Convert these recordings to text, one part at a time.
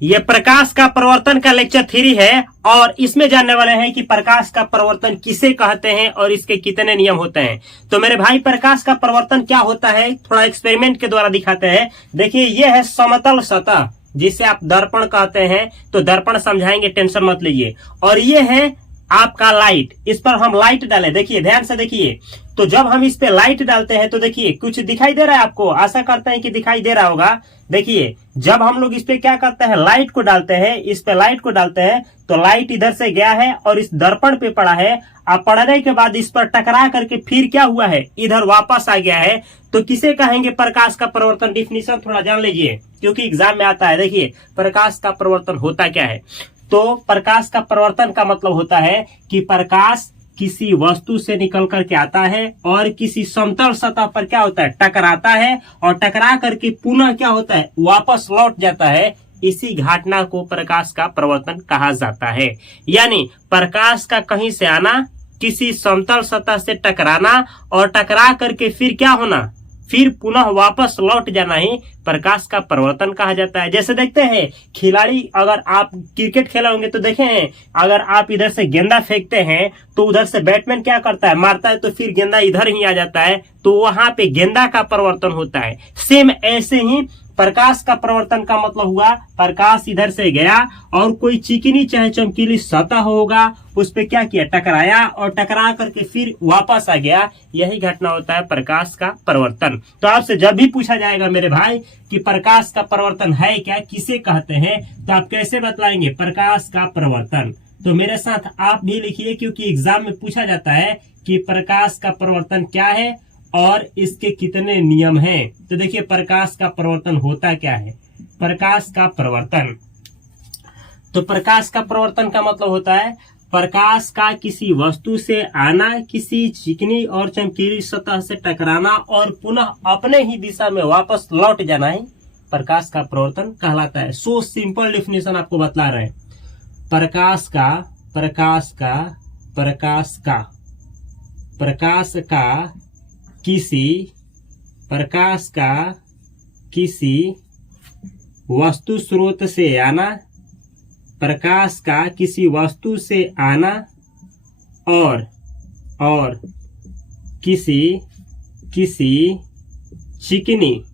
ये प्रकाश का प्रवर्तन का लेक्चर 3 है और इसमें जानने वाले हैं कि प्रकाश का प्रवर्तन किसे कहते हैं और इसके कितने नियम होते हैं। तो मेरे भाई, प्रकाश का प्रवर्तन क्या होता है थोड़ा एक्सपेरिमेंट के द्वारा दिखाते हैं। देखिए, ये है समतल सतह जिसे आप दर्पण कहते हैं, तो दर्पण समझाएंगे, टेंशन मत लीजिए। और ये है आपका लाइट, इस पर हम लाइट डालें। देखिए, ध्यान से देखिए, तो जब हम इस पे लाइट डालते हैं तो देखिए कुछ दिखाई दे रहा है आपको, आशा करते हैं कि दिखाई दे रहा होगा। देखिए, जब हम लोग इस पे क्या करते हैं, लाइट को डालते हैं, इस पे लाइट को डालते हैं तो लाइट इधर से गया है और इस दर्पण पे पड़ा है। अब पड़ने के बाद इस पर टकरा करके फिर क्या हुआ है, इधर वापस आ गया है। तो किसे कहेंगे प्रकाश का प्रवर्तन? डिफिनीशन थोड़ा जान लीजिए क्योंकि एग्जाम में आता है। देखिए, प्रकाश का प्रवर्तन होता क्या है? तो प्रकाश का प्रवर्तन का मतलब होता है कि प्रकाश किसी वस्तु से निकल करके आता है और किसी समतल सतह पर क्या होता है, टकराता है और टकरा करके पुनः क्या होता है, वापस लौट जाता है। इसी घटना को प्रकाश का प्रवर्तन कहा जाता है। यानी प्रकाश का कहीं से आना, किसी समतल सतह से टकराना और टकरा करके फिर क्या होना, फिर पुनः वापस लौट जाना ही प्रकाश का प्रवर्तन कहा जाता है। जैसे देखते हैं खिलाड़ी, अगर आप क्रिकेट खेला होंगे तो देखे हैं, अगर आप इधर से गेंदा फेंकते हैं तो उधर से बैट्समैन क्या करता है, मारता है तो फिर गेंदा इधर ही आ जाता है, तो वहां पे गेंदा का प्रवर्तन होता है। सेम ऐसे ही प्रकाश का प्रवर्तन का मतलब हुआ, प्रकाश इधर से गया और कोई चिकनी चाहे चमकीली सतह होगा, उस पे क्या किया, टकराया और टकरा करके फिर वापस आ गया। यही घटना होता है प्रकाश का प्रवर्तन। तो आपसे जब भी पूछा जाएगा मेरे भाई कि प्रकाश का प्रवर्तन है क्या, किसे कहते हैं, तो आप कैसे बतलाएंगे, प्रकाश का प्रवर्तन। तो मेरे साथ आप भी लिखिए क्योंकि एग्जाम में पूछा जाता है कि प्रकाश का प्रवर्तन क्या है और इसके कितने नियम हैं। तो देखिए, प्रकाश का प्रवर्तन होता क्या है। प्रकाश का प्रवर्तन, तो प्रकाश का प्रवर्तन का मतलब होता है प्रकाश का किसी वस्तु से आना, किसी चिकनी और चमकीली सतह से टकराना और पुनः अपने ही दिशा में वापस लौट जाना ही प्रकाश का प्रवर्तन कहलाता है। सो सिंपल डेफिनेशन आपको बतला रहे हैं। प्रकाश का प्रकाश का प्रकाश का प्रकाश का किसी प्रकाश का किसी वस्तु स्रोत से आना, प्रकाश का किसी वस्तु से आना और किसी चिकनी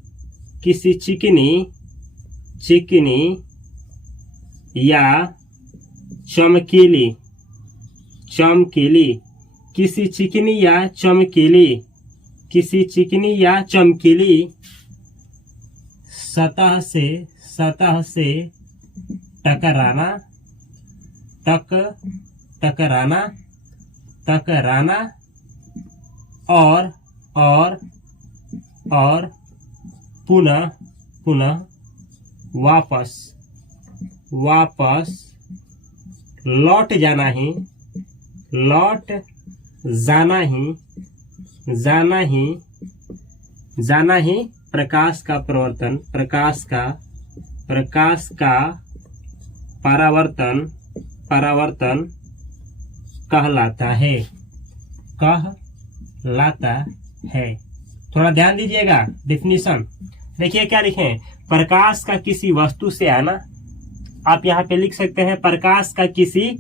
या चमकीली किसी चिकनी या चमकीली सतह से टकराना और पुनः वापस लौट जाना ही प्रकाश का प्रवर्तन, प्रकाश का परावर्तन कहलाता है। थोड़ा ध्यान दीजिएगा डेफिनेशन। देखिए क्या लिखें, प्रकाश का किसी वस्तु से आना, आप यहाँ पे लिख सकते हैं प्रकाश का किसी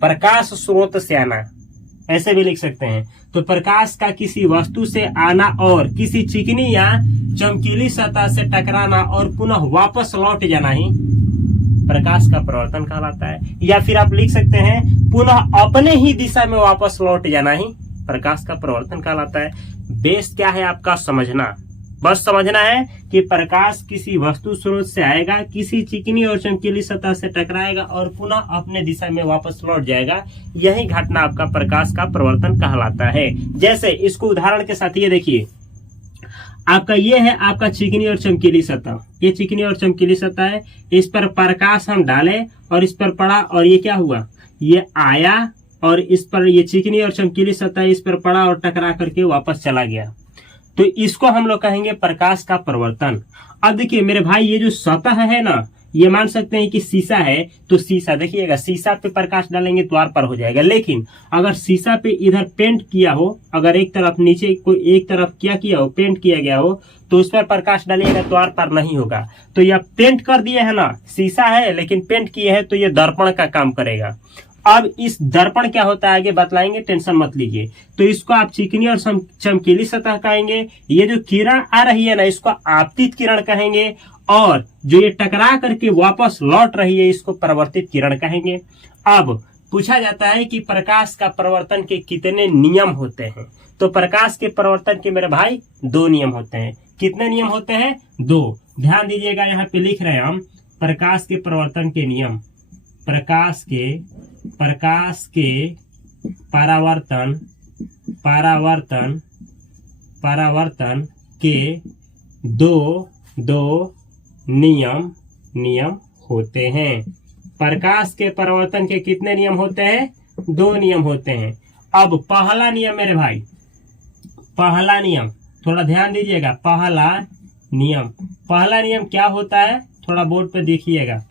प्रकाश स्रोत से आना, ऐसे भी लिख सकते हैं। तो प्रकाश का किसी वस्तु से आना और किसी चिकनी या चमकीली सतह से टकराना और पुनः वापस लौट जाना ही प्रकाश का प्रवर्तन कहलाता है। या फिर आप लिख सकते हैं पुनः अपने ही दिशा में वापस लौट जाना ही प्रकाश का प्रवर्तन कहलाता है। बेस क्या है आपका, समझना, बस समझना है कि प्रकाश किसी वस्तु स्रोत से आएगा, किसी चिकनी और चमकीली सतह से टकराएगा और पुनः अपने दिशा में वापस लौट जाएगा। यही घटना आपका प्रकाश का प्रवर्तन कहलाता है। जैसे इसको उदाहरण के साथ ये देखिए, आपका ये है आपका चिकनी और चमकीली सतह, ये चिकनी और चमकीली सतह है, इस पर प्रकाश हम डाले और इस पर पड़ा और ये क्या हुआ, ये आया और इस पर ये चिकनी और चमकीली सतह इस पर पड़ा और टकरा करके वापस चला गया। तो इसको हम लोग कहेंगे प्रकाश का प्रवर्तन। अब देखिए मेरे भाई, ये जो सतह है ना, ये मान सकते हैं कि शीशा है, तो शीशा देखिएगा, शीशा पे प्रकाश डालेंगे द्वार पर हो जाएगा। लेकिन अगर शीशा पे इधर पेंट किया हो, अगर एक तरफ नीचे कोई एक तरफ क्या किया हो, पेंट किया गया हो, तो उस पर प्रकाश डालिएगा द्वार पर नहीं होगा। तो यह पेंट कर दिए है ना, शीशा है लेकिन पेंट किए है, तो ये दर्पण का काम करेगा। अब इस दर्पण क्या होता है आगे बतलाएंगे, टेंशन मत लीजिए। तो इसको आप चिकनी और चमकीली सतह कहेंगे। ये जो किरण आ रही है ना, इसको आपतित किरण कहेंगे। और जो ये टकरा करके वापस लौट रही है, इसको परावर्तित किरण कहेंगे। अब पूछा जाता है कि प्रकाश का परावर्तन के कितने नियम होते हैं। तो प्रकाश के परावर्तन के मेरे भाई 2 नियम होते हैं। कितने नियम होते हैं? 2। ध्यान दीजिएगा, यहाँ पे लिख रहे हैं हम प्रकाश के परावर्तन के नियम। प्रकाश के परावर्तन के दो नियम होते हैं। प्रकाश के परावर्तन के कितने नियम होते हैं? 2 नियम होते हैं। अब पहला नियम मेरे भाई, पहला नियम थोड़ा ध्यान दीजिएगा। पहला नियम क्या होता है, थोड़ा बोर्ड पे देखिएगा।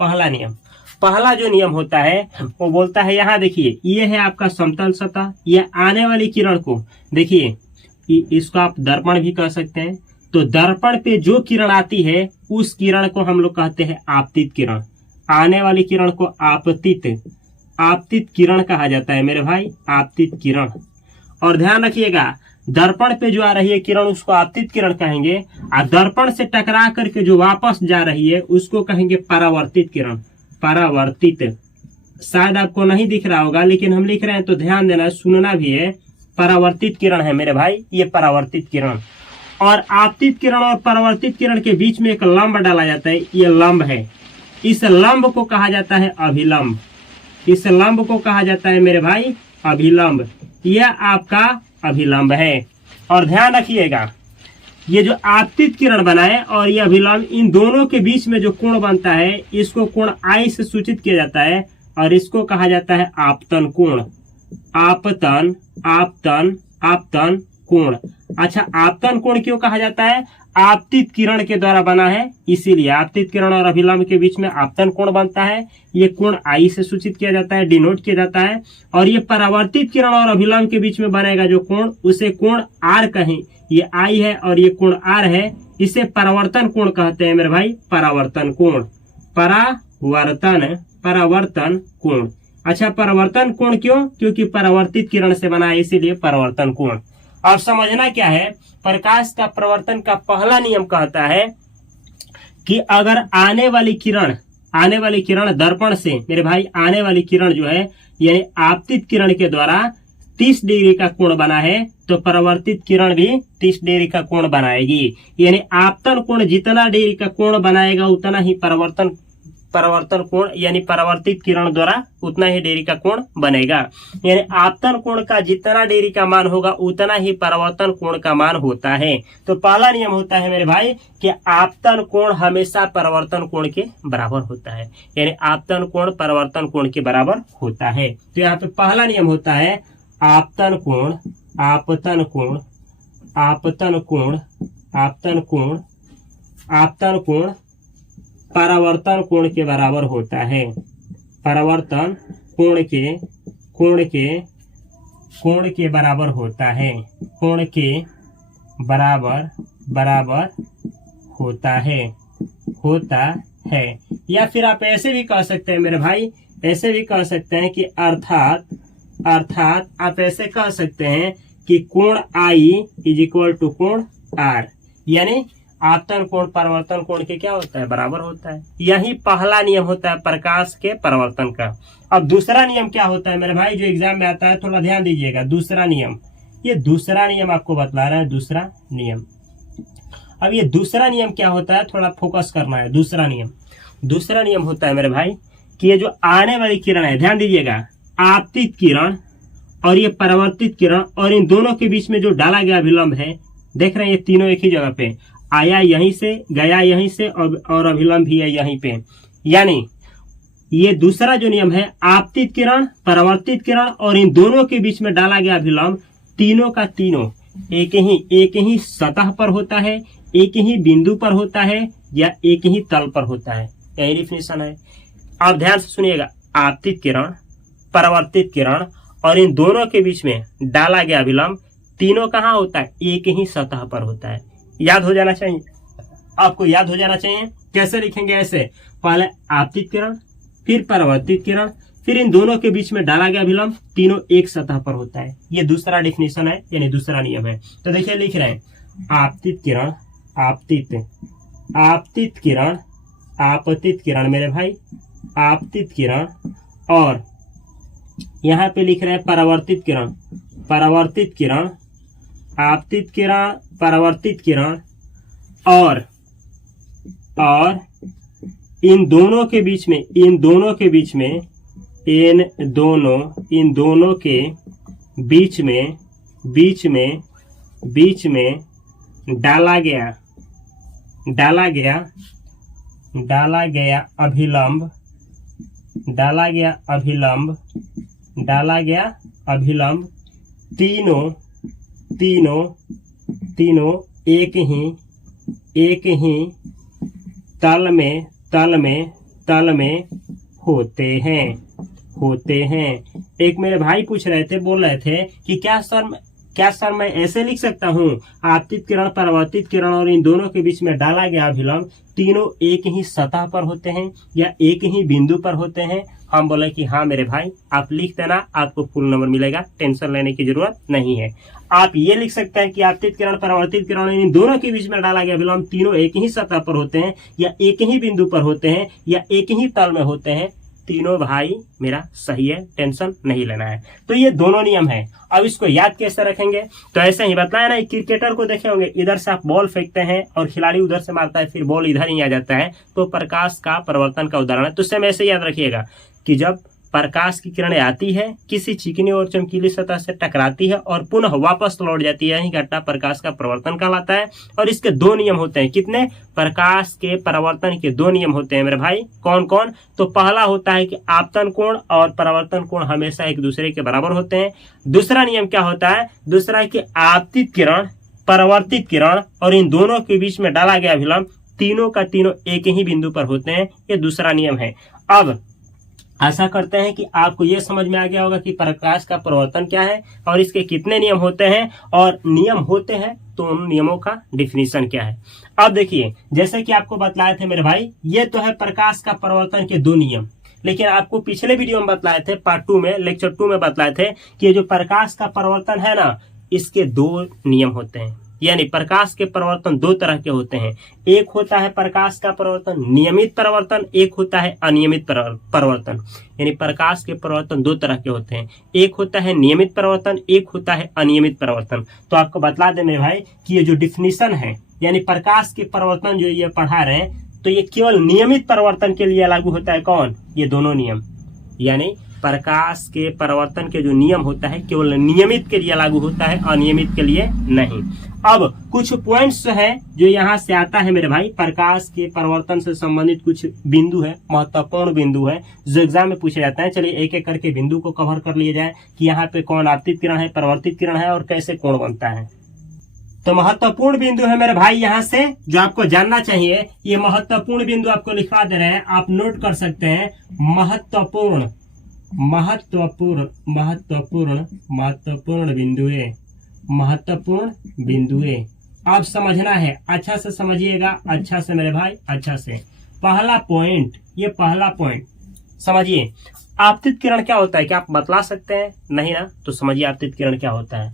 पहला जो नियम होता है वो बोलता है, यहाँ देखिए, ये है आपका समतल सतह। ये आने वाली किरण को देखिए, इसको आप दर्पण भी कह सकते हैं। तो दर्पण पे जो किरण आती है उस किरण को हम लोग कहते हैं आपतित किरण। आने वाली किरण को आपतित किरण कहा जाता है मेरे भाई, आपतित किरण। और ध्यान रखिएगा, दर्पण पे जो आ रही है किरण उसको आपतित किरण कहेंगे, और दर्पण से टकरा करके जो वापस जा रही है उसको कहेंगे परावर्तित किरण। परावर्तित शायद आपको नहीं दिख रहा होगा, लेकिन हम लिख रहे हैं तो ध्यान देना, सुनना भी है। परावर्तित किरण है मेरे भाई, ये परावर्तित किरण। और आपतित किरण और परावर्तित किरण के बीच में एक लंब डाला जाता है, ये लंब है। इस लंब को कहा जाता है अभिलंब। इस लंब को कहा जाता है मेरे भाई अभिलंब। यह आपका अभिलंब है। और ध्यान रखिएगा, ये जो आपतित किरण बना है और ये अभिलंब, इन दोनों के बीच में जो कोण बनता है इसको कोण आई से सूचित किया जाता है, और इसको कहा जाता है आपतन कोण। आपतन कोण। अच्छा, आपतन कोण क्यों कहा जाता है? आपतित किरण के द्वारा बना है, इसीलिए आपतित किरण और अभिलंब के बीच में आपतन कोण बनता है। ये कोण आई से सूचित किया जाता है, डिनोट किया जाता है। और ये परावर्तित किरण और अभिलंब के बीच में बनेगा जो कोण, उसे कोण आर कहें। ये आई है और ये कोण आर है, इसे परावर्तन कोण कहते हैं मेरे भाई, परावर्तन कोण। परावर्तन कोण। अच्छा, परावर्तन कोण क्यों? क्योंकि परावर्तित किरण से बना है, इसीलिए परावर्तन कोण। अब समझना क्या है, प्रकाश का प्रवर्तन का पहला नियम कहता है कि अगर आने वाली किरण दर्पण से मेरे भाई, आने वाली किरण जो है यानी आपतित किरण के द्वारा 30 डिग्री का कोण बना है, तो परावर्तित किरण भी 30 डिग्री का कोण बनाएगी। यानी आपतन कोण जितना डिग्री का कोण बनाएगा उतना ही परावर्तन कोण यानी परावर्तित किरण द्वारा उतना ही डिग्री का कोण बनेगा। यानी आपतन कोण का जितना डिग्री का मान होगा उतना ही परावर्तन कोण का मान होता है। तो पहला नियम होता है मेरे भाई कि आपतन कोण हमेशा परावर्तन कोण के बराबर होता है। यानी आपतन कोण परावर्तन कोण के बराबर होता है। तो यहाँ पे पहला नियम होता है आपतन कोण परावर्तन कोण के बराबर होता है। परावर्तन कोण के बराबर होता है। कोण के बराबर होता है। या फिर आप ऐसे भी कह सकते हैं मेरे भाई, ऐसे भी कह सकते हैं कि अर्थात आप ऐसे कह सकते हैं कि कोण आई इज इक्वल टू कोण आर। यानी आपतन कोण परावर्तन कोण के क्या होता है? बराबर होता है। यही पहला नियम होता है प्रकाश के परावर्तन का। अब दूसरा नियम क्या होता है मेरे भाई, जो एग्जाम में आता है, थोड़ा ध्यान दीजिएगा। दूसरा नियम, ये दूसरा नियम आपको बतला रहा है, दूसरा नियम। अब ये दूसरा नियम क्या होता है, थोड़ा फोकस करना है। दूसरा नियम होता है मेरे भाई कि ये जो आने वाली किरण है, ध्यान दीजिएगा, आपतित किरण और ये परावर्तित किरण, और इन दोनों के बीच में जो डाला गया अभिलंब है, देख रहे हैं, ये तीनों एक ही जगह पे आया, यहीं से गया, यहीं से, और अभिलंब भी है यहीं पे। यानी ये दूसरा जो नियम है, आपतित किरण परावर्तित किरण और इन दोनों के बीच में डाला गया अभिलंब, तीनों का तीनों एक ही सतह पर होता है, एक ही बिंदु पर होता है, या एक ही तल पर होता है। यही डिफिनेशन है। अब ध्यान से सुनिएगा, आपतित किरण, परावर्तित किरण और इन दोनों के बीच में डाला गया अभिलंब, तीनों कहाँ होता है? एक ही सतह पर होता है। याद हो जाना चाहिए, आपको याद हो जाना चाहिए। कैसे लिखेंगे? ऐसे, पहले आपतित किरण, फिर परावर्तित किरण, फिर इन दोनों के बीच में डाला गया अभिलंब, तीनों एक सतह पर होता है। ये दूसरा डिफिनेशन है, यानी दूसरा नियम है। तो देखिए लिख रहे हैं, आपतित किरण, आपतित किरण, आपतित किरण मेरे भाई, आपतित किरण, और यहाँ पे लिख रहे हैं परावर्तित किरण, परावर्तित किरण, आपतित किरण, परावर्तित किरण, और इन दोनों के बीच में, इन दोनों के बीच में डाला गया अभिलंब, तीनों एक ही तल में होते हैं। एक मेरे भाई पूछ रहे थे, बोल रहे थे कि क्या सर मैं ऐसे लिख सकता हूँ, आपतित किरण, परावर्तित किरण और इन दोनों के बीच में डाला गया अभिलंब तीनों एक ही सतह पर होते हैं या एक ही बिंदु पर होते हैं? हम बोले कि हाँ मेरे भाई, आप लिख देना, आपको फुल नंबर मिलेगा, टेंशन लेने की जरूरत नहीं है। आप ये लिख सकते हैं कि आपतित किरण, परावर्तित किरण इन दोनों के बीच में डाला गया अभिलंब तीनों एक ही सतह पर होते हैं या एक ही बिंदु पर होते हैं या एक ही तल में होते हैं। तीनों भाई मेरा सही है, टेंशन नहीं लेना है। तो ये दोनों नियम है। अब इसको याद कैसे रखेंगे? तो ऐसे ही बताया ना, क्रिकेटर को देखे होंगे, इधर से आप बॉल फेंकते हैं और खिलाड़ी उधर से मारता है, फिर बॉल इधर ही आ जाता है, तो प्रकाश का परावर्तन का उदाहरण है। तो सेम ऐसे याद रखिएगा कि जब प्रकाश की किरणें आती है, किसी चिकनी और चमकीली सतह से टकराती है और पुनः वापस लौट जाती है, यही घटना प्रकाश का परावर्तन कहलाता है। और इसके दो नियम होते हैं। कितने? प्रकाश के परावर्तन के दो नियम होते हैं मेरे भाई। कौन कौन? तो पहला होता है कि आपतन कोण और परावर्तन कोण हमेशा एक दूसरे के बराबर होते हैं। दूसरा नियम क्या होता है? दूसरा है कि आपतित किरण, परावर्तित किरण और इन दोनों के बीच में डाला गया अभिलंब तीनों का तीनों एक ही बिंदु पर होते हैं। ये दूसरा नियम है। अब आशा करते हैं कि आपको यह समझ में आ गया होगा कि प्रकाश का परावर्तन क्या है और इसके कितने नियम होते हैं, और नियम होते हैं तो उन नियमों का डिफिनीशन क्या है। अब देखिए, जैसे कि आपको बतलाए थे मेरे भाई, ये तो है प्रकाश का परावर्तन के दो नियम। लेकिन आपको पिछले वीडियो में बतलाए थे, पार्ट 2 में, लेक्चर 2 में बतलाए थे कि ये जो प्रकाश का परावर्तन है ना, इसके दो नियम होते हैं। यानी प्रकाश के परावर्तन दो तरह के होते हैं। एक होता है प्रकाश का परावर्तन नियमित परावर्तन, एक होता है अनियमित परावर्तन। यानी प्रकाश के परावर्तन दो तरह के होते हैं, एक होता है नियमित परावर्तन, एक होता है अनियमित परावर्तन। तो आपको बतला दे मेरे भाई कि ये जो डिफिनीशन है, यानी प्रकाश के परावर्तन जो ये पढ़ा रहे हैं, तो ये केवल नियमित परावर्तन के लिए लागू होता है। कौन? ये दोनों नियम। यानी प्रकाश के परावर्तन के जो नियम होता है केवल नियमित के लिए लागू होता है, अनियमित के लिए नहीं। अब कुछ पॉइंट्स है जो यहाँ से आता है मेरे भाई, प्रकाश के परावर्तन से संबंधित कुछ बिंदु है, महत्वपूर्ण बिंदु है जो एग्जाम में पूछे जाते हैं। चलिए एक एक करके बिंदु को कवर कर लिया जाए कि यहाँ पे कौन आपतित किरण है, परावर्तित किरण है और कैसे कोण बनता है। तो महत्वपूर्ण बिंदु है मेरे भाई यहाँ से जो आपको जानना चाहिए। ये महत्वपूर्ण बिंदु आपको लिखवा दे रहे हैं, आप नोट कर सकते हैं। महत्वपूर्ण बिंदुए आप समझना है। अच्छा से समझिएगा, अच्छा से मेरे भाई, अच्छा से। पहला पॉइंट, ये पहला पॉइंट समझिए। आपतित किरण क्या होता है? क्या आप बतला सकते हैं? नहीं ना? तो समझिए आपतित किरण क्या होता है।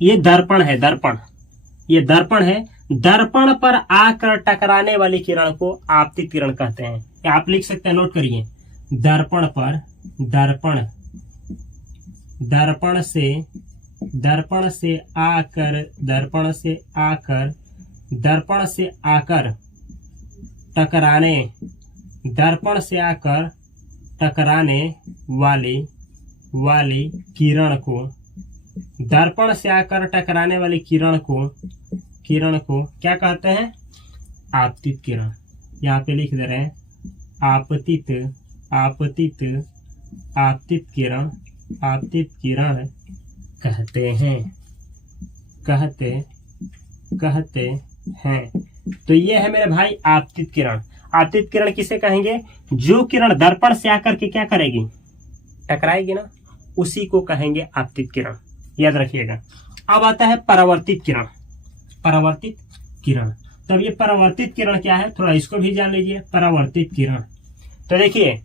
ये दर्पण है, दर्पण। ये दर्पण है। दर्पण पर आकर टकराने वाली किरण को आपतित किरण कहते हैं। क्या आप लिख सकते हैं? नोट करिए। दर्पण पर, दर्पण से आकर टकराने वाली किरण को, दर्पण से आकर टकराने वाली किरण को क्या कहते हैं? आपतित किरण। यहाँ पे लिख दे रहे हैं आपतित किरण कहते हैं। तो ये है मेरे भाई आपतित किरण। आपतित किरण किसे कहेंगे? जो किरण दर्पण से आकर के क्या करेगी, टकराएगी ना, उसी को कहेंगे आपतित किरण, याद रखिएगा। अब आता है परावर्तित किरण। परावर्तित किरण, तब ये परावर्तित किरण क्या है, थोड़ा इसको भी जान लीजिए। परावर्तित किरण तो देखिए,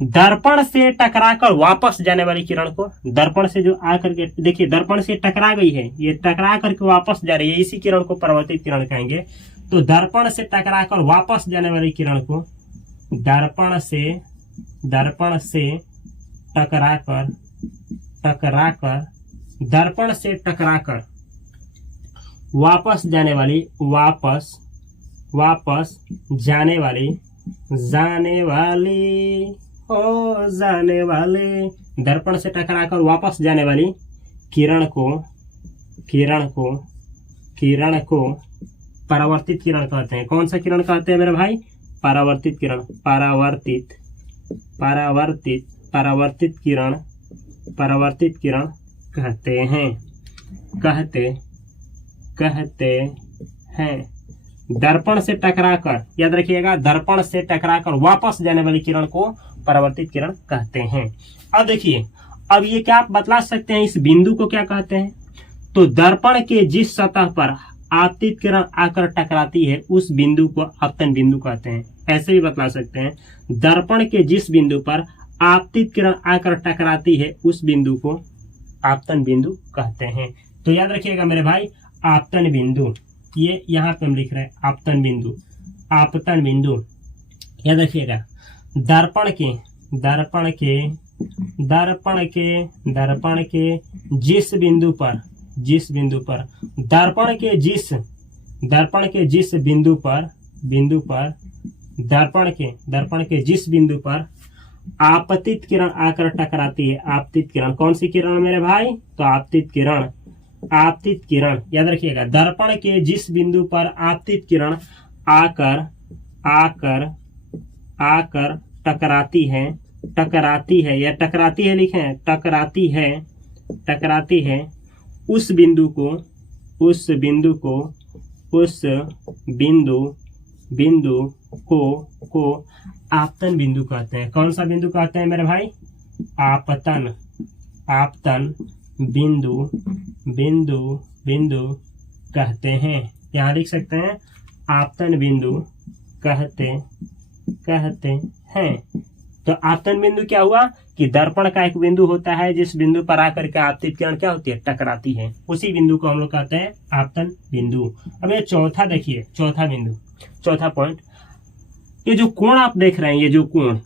दर्पण से टकराकर वापस जाने वाली किरण को, दर्पण से जो आकर के, देखिए दर्पण से टकरा गई है, ये टकरा करके वापस जा रही है, इसी किरण को परावर्तित किरण कहेंगे। तो दर्पण से टकराकर वापस जाने वाली किरण को दर्पण से टकराकर दर्पण से टकराकर वापस जाने वाली दर्पण से टकराकर वापस जाने वाली किरण को परावर्तित किरण कहते हैं। कौन सा किरण कहते हैं मेरे भाई? परावर्तित किरण। परावर्तित किरण कहते हैं। दर्पण से टकराकर, याद रखिएगा, दर्पण से टकराकर वापस जाने वाली किरण को परावर्तित किरण कहते हैं। अब देखिए, अब ये क्या आप बतला सकते हैं, इस बिंदु को क्या कहते हैं? तो दर्पण के जिस सतह पर आपतित किरण आकर टकराती है उस बिंदु को आपतन बिंदु कहते हैं। ऐसे भी बतला सकते हैं, दर्पण के जिस बिंदु पर आपतित किरण आकर टकराती है उस बिंदु को आपतन बिंदु कहते हैं। तो याद रखिएगा मेरे भाई, आपतन बिंदु, ये यहाँ पे हम लिख रहे हैं आपतन बिंदु। आपतन बिंदु याद रखिएगा, दर्पण के जिस बिंदु पर दर्पण के जिस बिंदु पर आपतित किरण आकर टकराती है, आपतित किरण कौन सी किरण मेरे भाई? तो आपतित किरण याद रखिएगा, दर्पण के जिस बिंदु पर आपतित किरण आकर टकराती है या टकराती है लिखे हैं, टकराती है उस बिंदु को आपतन बिंदु कहते हैं। कौन सा बिंदु कहते हैं मेरे भाई? आपतन बिंदु कहते हैं। यहाँ लिख सकते हैं आपतन बिंदु कहते हैं। तो आपतन बिंदु क्या हुआ कि दर्पण का एक बिंदु होता है जिस बिंदु पर आकर के आपतित किरण क्या होती है, टकराती है, उसी बिंदु को हम लोग कहते हैं आपतन बिंदु। अब ये चौथा देखिए, चौथा पॉइंट, ये जो कोण आप देख रहे हैं, ये जो कोण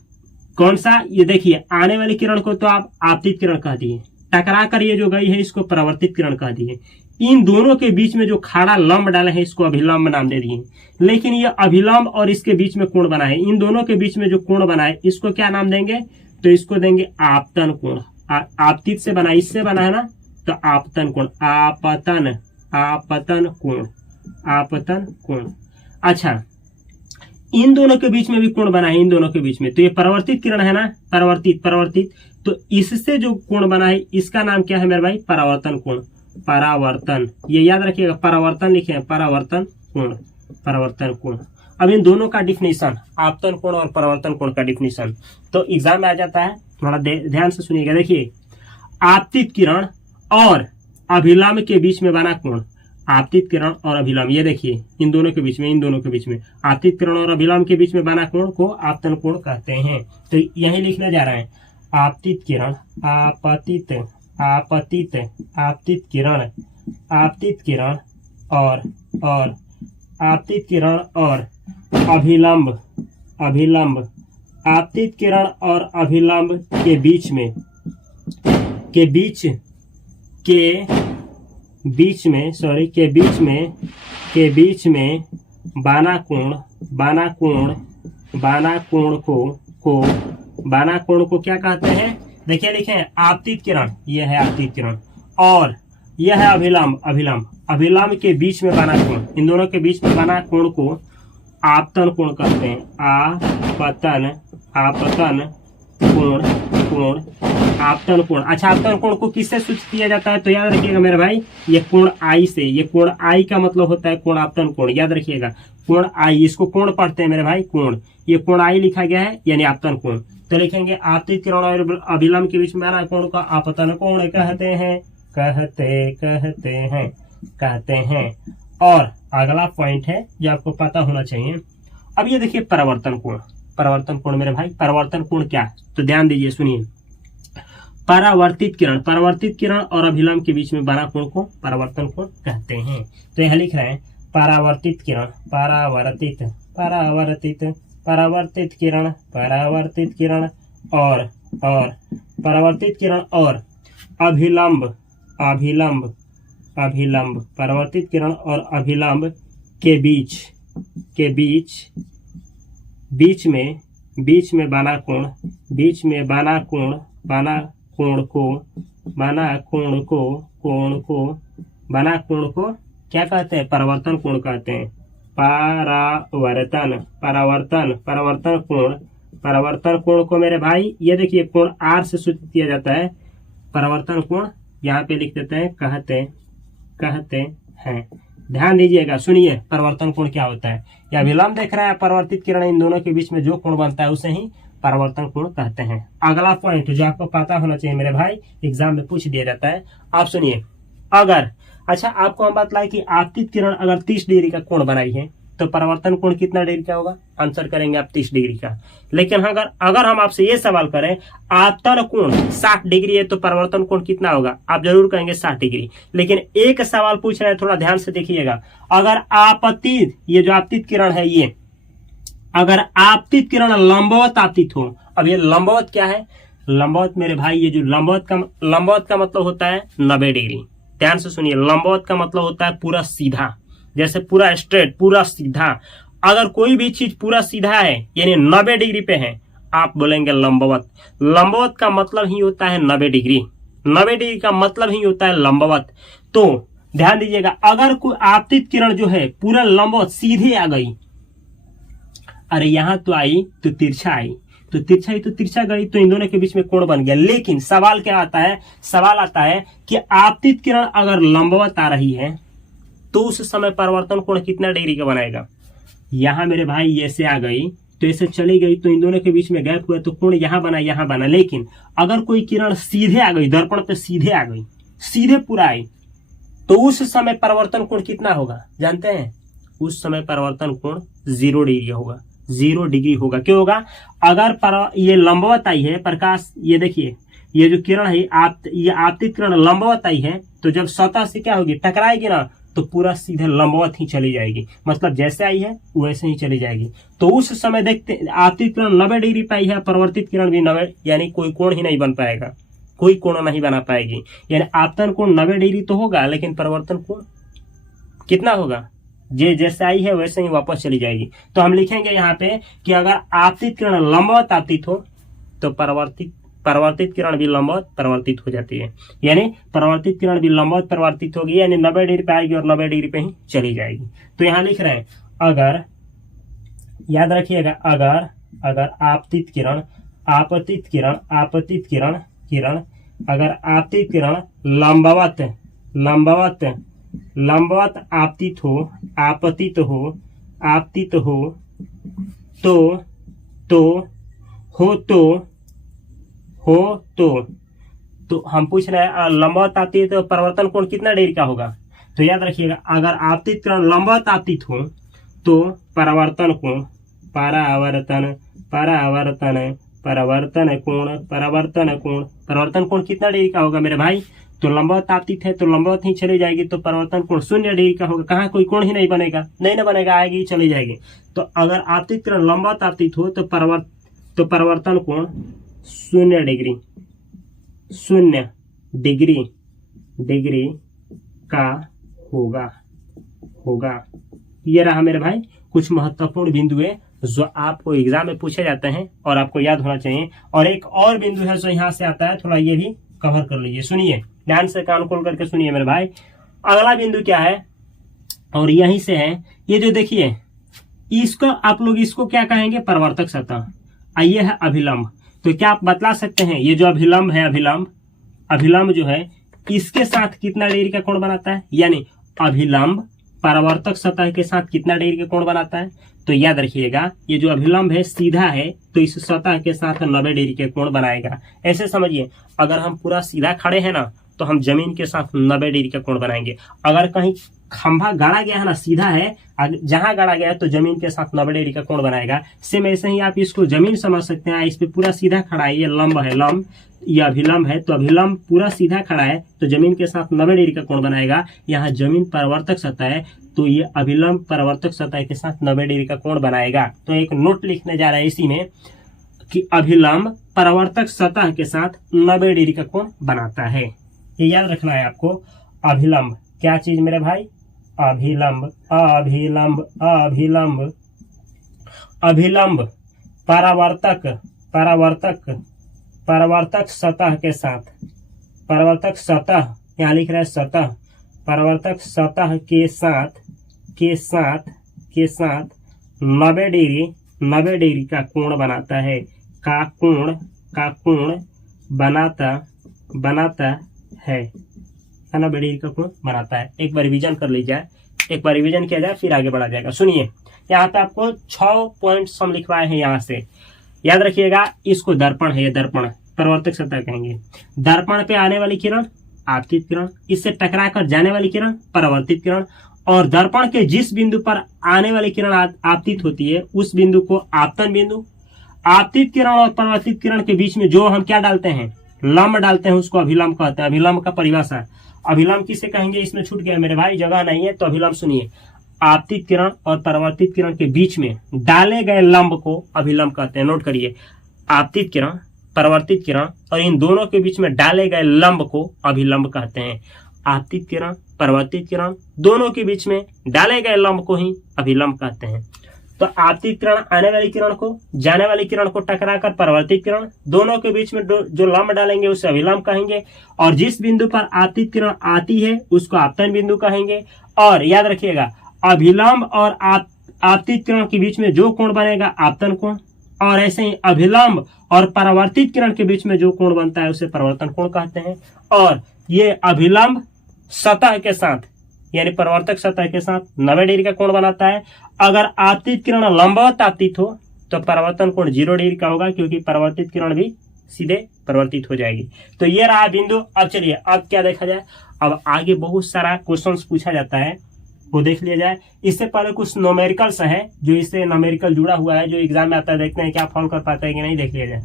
कौन सा, ये देखिए, आने वाली किरण को तो आप आपतित किरण कह दिए, टकरा कर ये जो गई है इसको परावर्तित किरण कह दिए। इन दोनों के बीच में जो खाड़ा लंब डाले हैं इसको अभिलंब नाम दे दिए। लेकिन ये अभिलंब और इसके बीच में कोण बना है, इन दोनों के बीच में जो कोण बना है इसको क्या नाम देंगे? तो इसको देंगे आपतन कोण। आपतित से बना, इससे बना है ना, तो आपतन कोण, आपतन कोण। अच्छा, इन दोनों के बीच में भी कोण बना है, इन दोनों के बीच में, तो ये परावर्तित किरण है ना, परावर्तित, तो इससे जो कोण बना है इसका नाम क्या है मेरे भाई? परावर्तन कोण। परावर्तन, ये याद रखिएगा, परावर्तन लिखे हैं, परावर्तन कोण। अब इन दोनों का डिफिनेशन, आपतन कोण और परावर्तन कोण का डिफिनेशन तो एग्जाम में आ जाता है, थोड़ा ध्यान से सुनिएगा। देखिए, आपतित किरण और अभिलंब के बीच में बना कोण, आपतित किरण और अभिलंब, ये देखिए इन दोनों के बीच में आपतित किरण और अभिलंब के बीच में बना कोण को आपतन कोण कहते हैं। तो यही लिखना जा रहा है, आपतित किरण, आपतित किरण और आपतित किरण और अभिलंब, आपतित किरण और अभिलंब के बीच में बाना कोण को क्या कहते हैं? देखिए लिखे, आपतित किरण, यह है आपतित किरण, और यह है अभिलंब के बीच में बना कोण, इन दोनों के बीच में बना कोण को आपतन कोण कहते हैं। आपतन कोण, कोण, आपतन कोण। अच्छा, आपतन कोण को किससे सूचित किया जाता है? तो याद रखिएगा मेरे भाई, ये कोण आई से, ये कोण आई का मतलब होता है कोण आपतन कोण, याद रखिएगा। कोण आई, इसको कोण पढ़ते हैं मेरे भाई, कोण, ये कोण आई लिखा गया है यानी आपतन कोण। तो लिखेंगे आपतित किरण और अभिलंब के बीच में बना कोण का आपतन कोण कहते हैं, कहते हैं। और अगला पॉइंट है जो आपको पता होना चाहिए। अब ये देखिए परावर्तन कोण, परावर्तन कोण मेरे भाई, परावर्तन कोण क्या है? तो ध्यान दीजिए, सुनिए। परावर्तित किरण और अभिलंब के बीच में बना कोण को परावर्तन कोण कहते हैं। तो यह लिख रहे हैं परावर्तित किरण, परावर्तित किरण और परावर्तित किरण और अभिलंब, परावर्तित किरण और अभिलंब के बीच में बना कोण को क्या कहते हैं? परावर्तन कोण कहते हैं। परावर्तन कोण को मेरे भाई ये देखिए कोण आर से सूचित किया जाता है। परावर्तन कोण यहाँ पे लिख देते हैं, कहते हैं। ध्यान दीजिएगा, सुनिए परावर्तन कोण क्या होता है। या विलंब देख रहे हैं, परावर्तित किरण, इन दोनों के बीच में जो कोण बनता है उसे ही परावर्तन कोण कहते हैं। अगला पॉइंट जो आपको पता होना चाहिए मेरे भाई, एग्जाम में पूछ दिया जाता है, आप सुनिए। अगर अच्छा आपको हम बतलाए कि आपतित किरण अगर 30 डिग्री का कोण बनाई है तो परावर्तन कोण कितना डिग्री का होगा? आंसर करेंगे आप 30 डिग्री का। लेकिन अगर हम आपसे ये सवाल करें आपतन कोण 60 डिग्री है तो परावर्तन कोण कितना होगा? आप जरूर कहेंगे 60 डिग्री। लेकिन एक सवाल पूछ रहे हैं, थोड़ा ध्यान से देखिएगा। अगर आपतित, ये जो आपतित किरण है, ये अगर आपतित किरण लंबवत आपतित हो, अब ये लंबवत क्या है? लंबवत मेरे भाई, ये जो लंबवत का मतलब होता है 90 डिग्री। ध्यान से सुनिए, लंबवत का मतलब होता है पूरा सीधा, जैसे पूरा स्ट्रेट, पूरा सीधा। अगर कोई भी चीज पूरा सीधा है यानी 90 डिग्री पे है, आप बोलेंगे लंबवत। लंबवत का मतलब ही होता है 90 डिग्री, 90 डिग्री का मतलब ही होता है लंबवत। तो ध्यान दीजिएगा, अगर कोई आपतित किरण जो है पूरा लंबवत सीधे आ गई, अरे यहां तो आई तो तिरछा आई, तो तिरछा गई, तो इन दोनों के बीच में कोण बन गया। लेकिन सवाल क्या आता है? सवाल आता है कि आपतित किरण अगर लंबवत आ रही है तो उस समय परावर्तन कोण कितना डिग्री का बनाएगा? यहां मेरे भाई ऐसे आ गई तो ऐसे चली गई, तो इन दोनों के बीच में गैप हुआ तो कोण यहां बना। लेकिन अगर कोई किरण सीधे आ गई, दर्पण पे सीधे आ गई, सीधे पूरा आई, तो उस समय परावर्तन कोण कितना होगा जानते हैं? उस समय परावर्तन कोण 0 डिग्री होगा, 0 डिग्री होगा। क्यों होगा? अगर ये लंबवत आई है प्रकाश, ये देखिए ये जो किरण है ये आपतित किरण लंबवत आई है, तो जब सतह से क्या होगी? टकराएगी ना, तो पूरा सीधे लंबवत ही चली जाएगी, मतलब जैसे आई है वैसे ही चली जाएगी। तो उस समय देखते आपतित किरण 90 डिग्री पे आई है, परावर्तित किरण भी 90, यानी कोई कोण ही नहीं बन पाएगा, कोई कोण नहीं बना पाएगी। यानी आपतन कोण 90 डिग्री तो होगा, लेकिन परावर्तन कोण कितना होगा? जैसे आई है वैसे ही वापस चली जाएगी। तो हम लिखेंगे यहाँ पे कि अगर आपतित किरण लंबवत आपतित हो तो परावर्तित किरण भी लंबवत परावर्तित हो जाती है, यानी परावर्तित किरण भी लंबवत परावर्तित होगी, यानी 90 डिग्री पे आएगी और 90 डिग्री पे ही चली जाएगी। तो यहाँ लिख रहे हैं अगर, याद रखिएगा, अगर आपतित किरण अगर आपतित किरण लंबवत आपतित हो तो हम पूछ रहे हैं लंबवत आपतित तो परावर्तन कोण कितना डिग्री का होगा? तो याद रखिएगा, अगर आपतित किरण लंबवत आपतित हो तो परावर्तन कोण परावर्तन कोण कितना डिग्री का होगा मेरे भाई? तो लंबवत आपतित है तो लंबवत ही चली जाएगी, तो परावर्तन कोण 0 डिग्री का होगा। कहाँ कोई कोण ही नहीं बनेगा, नहीं बनेगा, आएगी चली जाएगी। तो अगर आपतित किरण लंबवत आपतित हो तो परावर्तन कोण 0 डिग्री का होगा। ये रहा मेरे भाई कुछ महत्वपूर्ण बिंदु है जो आपको एग्जाम में पूछे जाते हैं और आपको याद होना चाहिए। और एक और बिंदु है जो यहाँ से आता है, थोड़ा ये भी कवर कर लीजिए। सुनिए ध्यान से, कान खोल करके सुनिए मेरे भाई। अगला बिंदु क्या है और यहीं से है, ये जो देखिए इसको आप लोग इसको क्या कहेंगे? परावर्तक सतह। ये है अभिलंब। तो क्या आप बतला सकते हैं ये जो अभिलंब है, अभिलंब जो है इसके साथ कितना डिग्री का कोण बनाता है? यानी अभिलंब परावर्तक सतह के साथ कितना डिग्री का कोण बनाता है? तो याद रखिएगा ये जो अभिलंब है सीधा है तो इस सतह के साथ 90 डिग्री के कोण बनाएगा। ऐसे समझिए, अगर हम पूरा सीधा खड़े हैं ना तो हम जमीन के साथ 90 डिग्री का कोण बनाएंगे। अगर कहीं खंभा गाड़ा गया है ना, सीधा है, जहां गाड़ा गया है तो जमीन के साथ 90 डिग्री का कोण बनाएगा। सेम ऐसे ही आप इसको जमीन समझ सकते हैं, इस पे पूरा सीधा खड़ा है, ये लंब है, लंब ये अभिलंब है, तो अभिलंब पूरा सीधा खड़ा है तो जमीन के साथ 90 डिग्री का कोण बनाएगा। यहाँ जमीन परावर्तक सतह है तो ये अभिलंब परावर्तक सतह के साथ 90 डिग्री का कोण बनाएगा। तो एक नोट लिखने जा रहा है इसी में कि अभिलंब परावर्तक सतह के साथ 90 डिग्री का कोण बनाता है। ये याद रखना है आपको। अभिलंब क्या चीज मेरे भाई? अभिलंब, अभिलंब, अभिलंब, अभिलंब परावर्तक सतह के साथ, परावर्तक सतह यहाँ लिख रहा है सतह, परावर्तक सतह के साथ 90 डिग्री का कोण बनाता है, का कोण बनाता है 90 डिग्री का कोण बनाता है। एक बार रिवीजन कर लीजिए, एक बार रिवीजन किया जाए फिर आगे बढ़ा जाएगा। सुनिए, यहाँ पे आपको 6 पॉइंट्स हम लिखवाए हैं। यहाँ से याद रखिएगा, इसको दर्पण है, ये दर्पण परावर्तक सतह कहेंगे। दर्पण पे आने वाली किरण आपतित किरण, इससे टकरा कर जाने वाली किरण परावर्तित किरण, और दर्पण के जिस बिंदु पर आने वाली किरण आपतित होती है उस बिंदु को आपतन बिंदु। आपतित किरण और परावर्तित किरण के बीच में जो हम क्या डालते हैं, लंब डालते हैं, उसको अभिलंब कहते हैं। अभिलंब का परिभाषा, अभिलंब किसे कहेंगे? इसमें छूट गया मेरे भाई, जगह नहीं है तो अभिलंब सुनिए। आपतित किरण और परावर्तित किरण के बीच में डाले गए लंब को अभिलंब कहते हैं। नोट करिए, आपतित किरण, परावर्तित किरण और इन दोनों के बीच में डाले गए लंब को अभिलंब कहते हैं। आपतित किरण, परावर्तित किरण दोनों के बीच में डाले गए लंब को ही अभिलंब कहते हैं। तो आपतित किरण आने वाली किरण को, जाने वाली किरण को टकराकर परावर्तित किरण, दोनों के बीच में जो लंब डालेंगे उसे अभिलंब कहेंगे। और जिस बिंदु पर आपतित किरण आती है उसको आपतन बिंदु कहेंगे। और याद रखिएगा, अभिलंब और आपतित किरण के बीच में जो कोण बनेगा आपतन कोण, और ऐसे ही अभिलंब और परावर्तित किरण के बीच में जो कोण बनता है उसे परावर्तन कोण कहते हैं। और ये अभिलंब सतह के साथ यानी परावर्तक सतह के साथ 90 डिग्री का कोण बनाता है। अगर आपतित किरण लंबवत आपतित हो तो परावर्तन कोण 0 डिग्री का होगा, क्योंकि परावर्तित किरण भी सीधे परावर्तित हो जाएगी। तो ये रहा बिंदु। अब चलिए, अब क्या देखा जाए, अब आगे बहुत सारा क्वेश्चंस पूछा जाता है, वो देख लिया जाए। इससे पहले कुछ न्यूमेरिकल्स है जो इससे न्यूमेरिकल जुड़ा हुआ है, जो एग्जाम में आता है, देखते हैं क्या फॉलो कर पाता है कि नहीं, देख लिया जाए।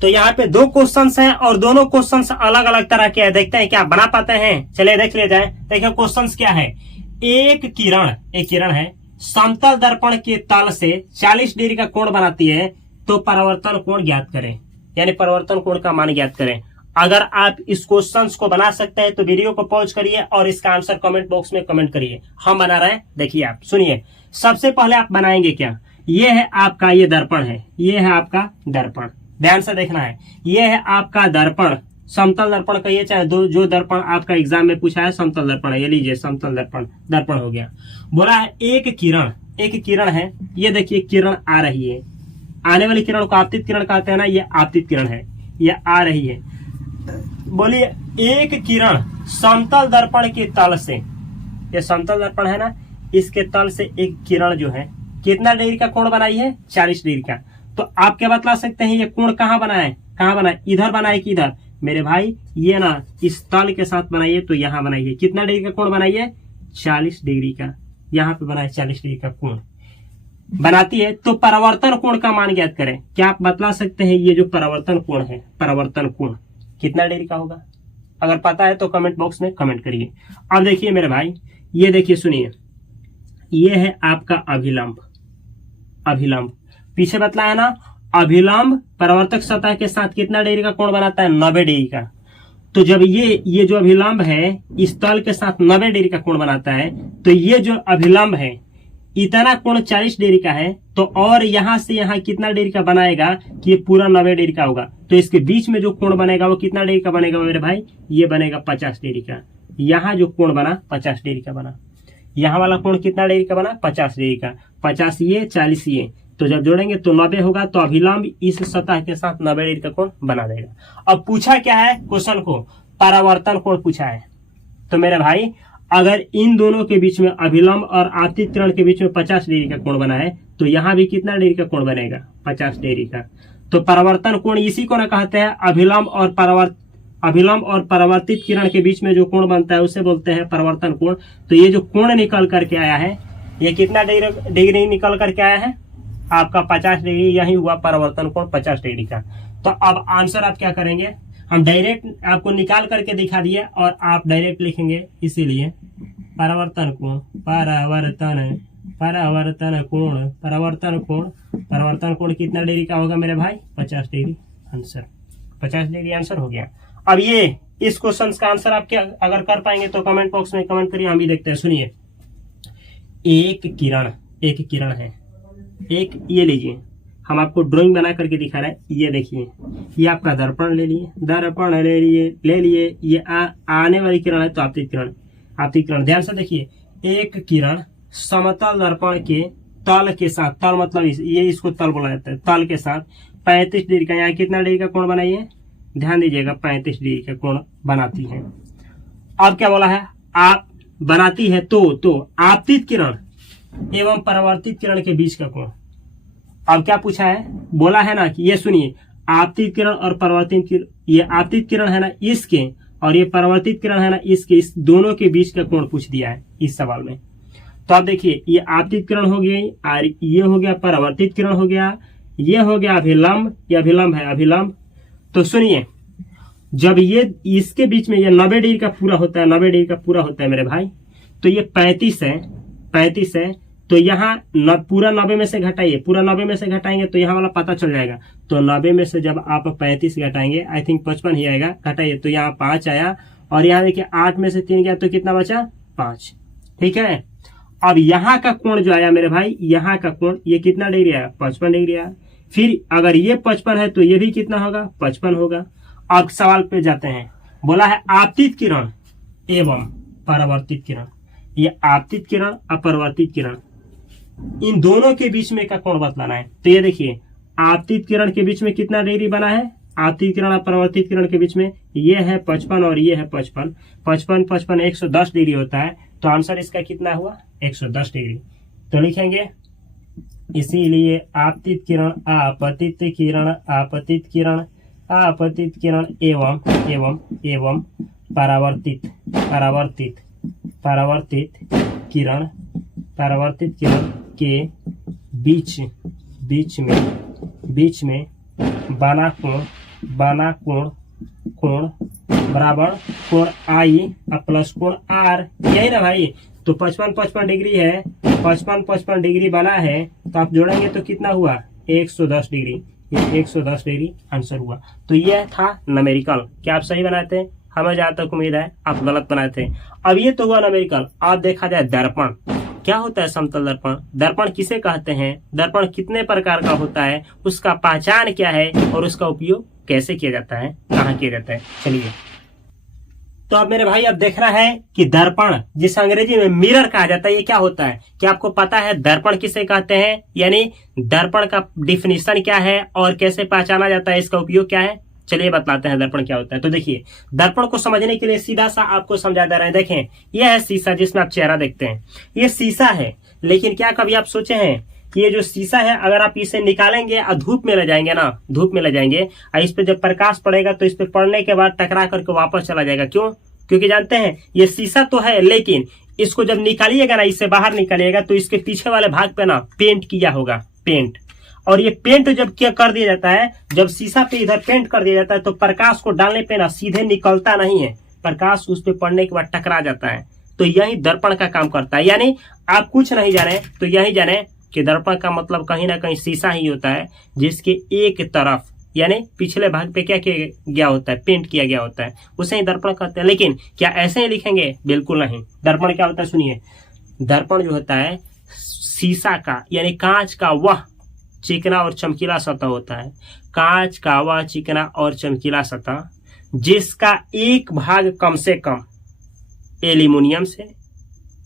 तो यहाँ पे 2 क्वेश्चंस हैं और दोनों क्वेश्चंस अलग अलग तरह के हैं, देखते हैं क्या बना पाते हैं। चलिए देख लिया जाए। देखिए क्वेश्चंस क्या है। एक किरण है, समतल दर्पण के तल से 40 डिग्री का कोण बनाती है, तो परावर्तन कोण ज्ञात करें, यानी परावर्तन कोण का मान ज्ञात करें। अगर आप इस क्वेश्चंस को बना सकते हैं तो वीडियो को पॉज करिए और इसका आंसर कमेंट बॉक्स में कमेंट करिए। हम बना रहे हैं, देखिए आप सुनिए। सबसे पहले आप बनाएंगे क्या, ये है आपका, ये दर्पण है, ये है आपका दर्पण, ध्यान से देखना है। ये है आपका दर्पण, समतल दर्पण कहिए चाहे जो दर्पण आपका एग्जाम में पूछा है समतल दर्पण है, ये लीजिए समतल दर्पण हो गया। बोला है एक किरण है, ये देखिए किरण आ रही है, आने वाली किरण को आपतित किरण कहते हैं ना, ये आपतित किरण है, ये आ रही है। बोलिए एक किरण समतल दर्पण के तल से, ये समतल दर्पण है ना, इसके तल से एक किरण जो है कितना डिग्री का कोण बनाई है, 40 डिग्री का। तो आप क्या बतला सकते हैं ये कोण कहाँ बना है, इधर बना है कि इधर? मेरे भाई ये ना इस तल के साथ बनाइए, तो यहाँ बनाइए, कितना डिग्री का कोण बनाइए, 40 डिग्री का। यहाँ पे बना है 40 डिग्री का कोण बनाती है। तो परावर्तन कोण का मान ज्ञात करें। क्या आप बतला सकते हैं ये जो परावर्तन कोण है, परावर्तन कोण कितना डिग्री का होगा? अगर पता है तो कमेंट बॉक्स में कमेंट करिए। अब देखिए मेरे भाई, ये देखिए सुनिए, ये है आपका अभिलंब पीछे बतलाया ना, अभिलंब परावर्तक सतह के साथ कितना डिग्री का कोण बनाता है, 90 डिग्री का। तो जब ये जो अभिलंब है इस तल के साथ 90 डिग्री का कोण बनाता है, तो ये जो अभिलंब है इतना कोण 40 डिग्री का है, तो और यहां से यहां कितना डिग्री का बनाएगा कि ये पूरा 90 डिग्री का होगा। तो इसके बीच में जो कोण बनेगा वो कितना डिग्री का बनेगा मेरे भाई, ये बनेगा 50 डिग्री का। यहाँ जो कोण बना 50 डिग्री का बना, यहाँ वाला कोण कितना डिग्री का बना, 50 डिग्री का। 50 ये 40 ये, तो जब जोड़ेंगे तो 90 होगा, तो अभिलंब इस सतह के साथ 90 डिग्री का कोण बना देगा। अब पूछा क्या है क्वेश्चन को, परावर्तन कोण पूछा है। तो मेरे भाई अगर इन दोनों के बीच में अभिलंब और आपतित किरण के बीच में 50 डिग्री का कोण बना है, तो यहाँ भी कितना डिग्री का कोण बनेगा, 50 डिग्री का। तो परावर्तन कोण इसी को ना कहते हैं अभिलंब और परावर्तित किरण के बीच में जो कोण बनता है उसे बोलते हैं परावर्तन कोण। तो ये जो कोण निकल करके आया है, ये कितना डिग्री निकल करके आया है आपका 50 डिग्री, यही हुआ परावर्तन कोण 50 डिग्री का। तो अब आंसर आप क्या करेंगे, हम डायरेक्ट आपको निकाल करके दिखा दिए और आप डायरेक्ट लिखेंगे, इसीलिए परावर्तन कोण परावर्तन कोण कितना डिग्री का होगा मेरे भाई, 50 डिग्री। आंसर 50 डिग्री आंसर हो गया। अब ये इस क्वेश्चन का आंसर आप क्या अगर कर पाएंगे तो कमेंट बॉक्स में कमेंट करिए, हम भी देखते हैं। सुनिए, एक किरण है, एक ये लीजिए, हम आपको ड्राइंग बना करके दिखा रहे हैं। ये देखिए, ये आपका दर्पण ले लिए, ये आने वाली किरण है तो आपतित किरण। ध्यान से देखिए, एक किरण समतल दर्पण के तल के साथ, तल मतलब ये इसको तल बोला जाता है, तल के साथ 35 डिग्री का, यहाँ कितना डिग्री का कोण बनाइए, ध्यान दीजिएगा, 35 डिग्री का कोण बनाती है। अब क्या बोला है, आप बनाती है तो आपतित किरण एवं परावर्तित किरण के बीच का कोण। अब क्या पूछा है, बोला है ना कि ये सुनिए, आपतित किरण और परावर्तित किरण, ये आपतित किरण है ना इसके, और ये परावर्तित किरण है ना इसके, इस दोनों के बीच का कोण पूछ दिया है इस सवाल में। तो आप देखिए, ये आपतित किरण हो गई और ये हो गया परावर्तित किरण हो गया, ये हो गया अभिलंब, ये अभिलंब है, अभिलंब। तो सुनिए, जब ये इसके बीच में ये 90 डिग्री का पूरा होता है, 90 डिग्री का पूरा होता है मेरे भाई, तो ये 35 है, तो यहाँ पूरा 90 में से घटाइए, पूरा 90 में से घटाएंगे तो यहाँ वाला पता चल जाएगा। तो 90 में से जब आप 35 घटाएंगे, आई थिंक 55 ही आएगा, घटाइए तो यहाँ 5 आया, और यहाँ देखिए 8 में से 3 गया तो कितना बचा, 5। ठीक है, अब यहाँ का कोण जो आया मेरे भाई, यहाँ का कोण ये कितना डिग्री आया, 55 डिग्री आया। फिर अगर ये 55 है तो ये भी कितना होगा, 55 होगा। अब सवाल पे जाते हैं, बोला है आपतित किरण एवं परावर्तित किरण, ये आपतित किरण अपरावर्तित किरण, इन दोनों के बीच में का कोण बतलाना है। तो ये देखिए, आपतित किरण के बीच में कितना डिग्री बना है, आपतित किरण और परावर्तित किरण के बीच में ये है 55 और ये है 55, 110 डिग्री होता है। तो आंसर इसका कितना हुआ, 110 डिग्री। तो लिखेंगे, इसीलिए आपतित किरण आपतित किरण एवं परावर्तित किरण के बीच में बना कोण बराबर कोण आई प्लस कोण आर, यही ना भाई। तो 55 डिग्री है, 55 डिग्री बना है, तो आप जोड़ेंगे तो कितना हुआ, 110 डिग्री, ये 110 डिग्री आंसर हुआ। तो यह था न्यूमेरिकल। क्या आप सही बनाए थे, हमें जहां तक उम्मीद है आप गलत बनाए थे। अब ये तो हुआ न्यूमेरिकल। अब देखा जाए दर्पण, क्या होता है समतल दर्पण, दर्पण किसे कहते हैं, दर्पण कितने प्रकार का होता है, उसका पहचान क्या है और उसका उपयोग कैसे किया जाता है, कहाँ किया जाता है। चलिए, तो अब मेरे भाई अब देखना है कि दर्पण, जिसे अंग्रेजी में मिरर कहा जाता है, ये क्या होता है। क्या आपको पता है दर्पण किसे कहते हैं, यानी दर्पण का डिफिनीशन क्या है और कैसे पहचाना जाता है, इसका उपयोग क्या है। चलिए बतलाते हैं दर्पण क्या होता है। तो देखिए, दर्पण को समझने के लिए सीधा सा आपको समझा दे रहे हैं। देखें, यह है शीशा जिसमें आप चेहरा देखते हैं, ये शीशा है। लेकिन क्या कभी आप सोचे हैं कि ये जो शीशा है, अगर आप इसे निकालेंगे और धूप में ले जाएंगे ना, धूप में ले जाएंगे और इस पे जब प्रकाश पड़ेगा तो इस पे पड़ने के बाद टकरा करके वापस चला जाएगा। क्यों, क्योंकि जानते हैं ये शीशा तो है, लेकिन इसको जब निकालिएगा ना, इससे बाहर निकालिएगा तो इसके पीछे वाले भाग पे ना पेंट किया होगा, पेंट। और ये पेंट जब क्या कर दिया जाता है, जब शीशा पे इधर पेंट कर दिया जाता है तो प्रकाश को डालने पे ना सीधे निकलता नहीं है, प्रकाश उस पे पड़ने के बाद टकरा जाता है। तो यही दर्पण का काम करता है। यानी आप कुछ नहीं जाने तो यही जाने कि दर्पण का मतलब कहीं ना कहीं शीशा ही होता है, जिसके एक तरफ यानी पिछले भाग पे क्या किया गया होता है, पेंट किया गया होता है, उसे ही दर्पण कहते हैं। लेकिन क्या ऐसे ही लिखेंगे, बिल्कुल नहीं। दर्पण क्या होता है सुनिए, दर्पण जो होता है शीशा का यानी कांच का वह चिकना और चमकीला सतह होता है, कांच का वह चिकना और चमकीला सतह जिसका एक भाग कम से कम एल्यूमिनियम से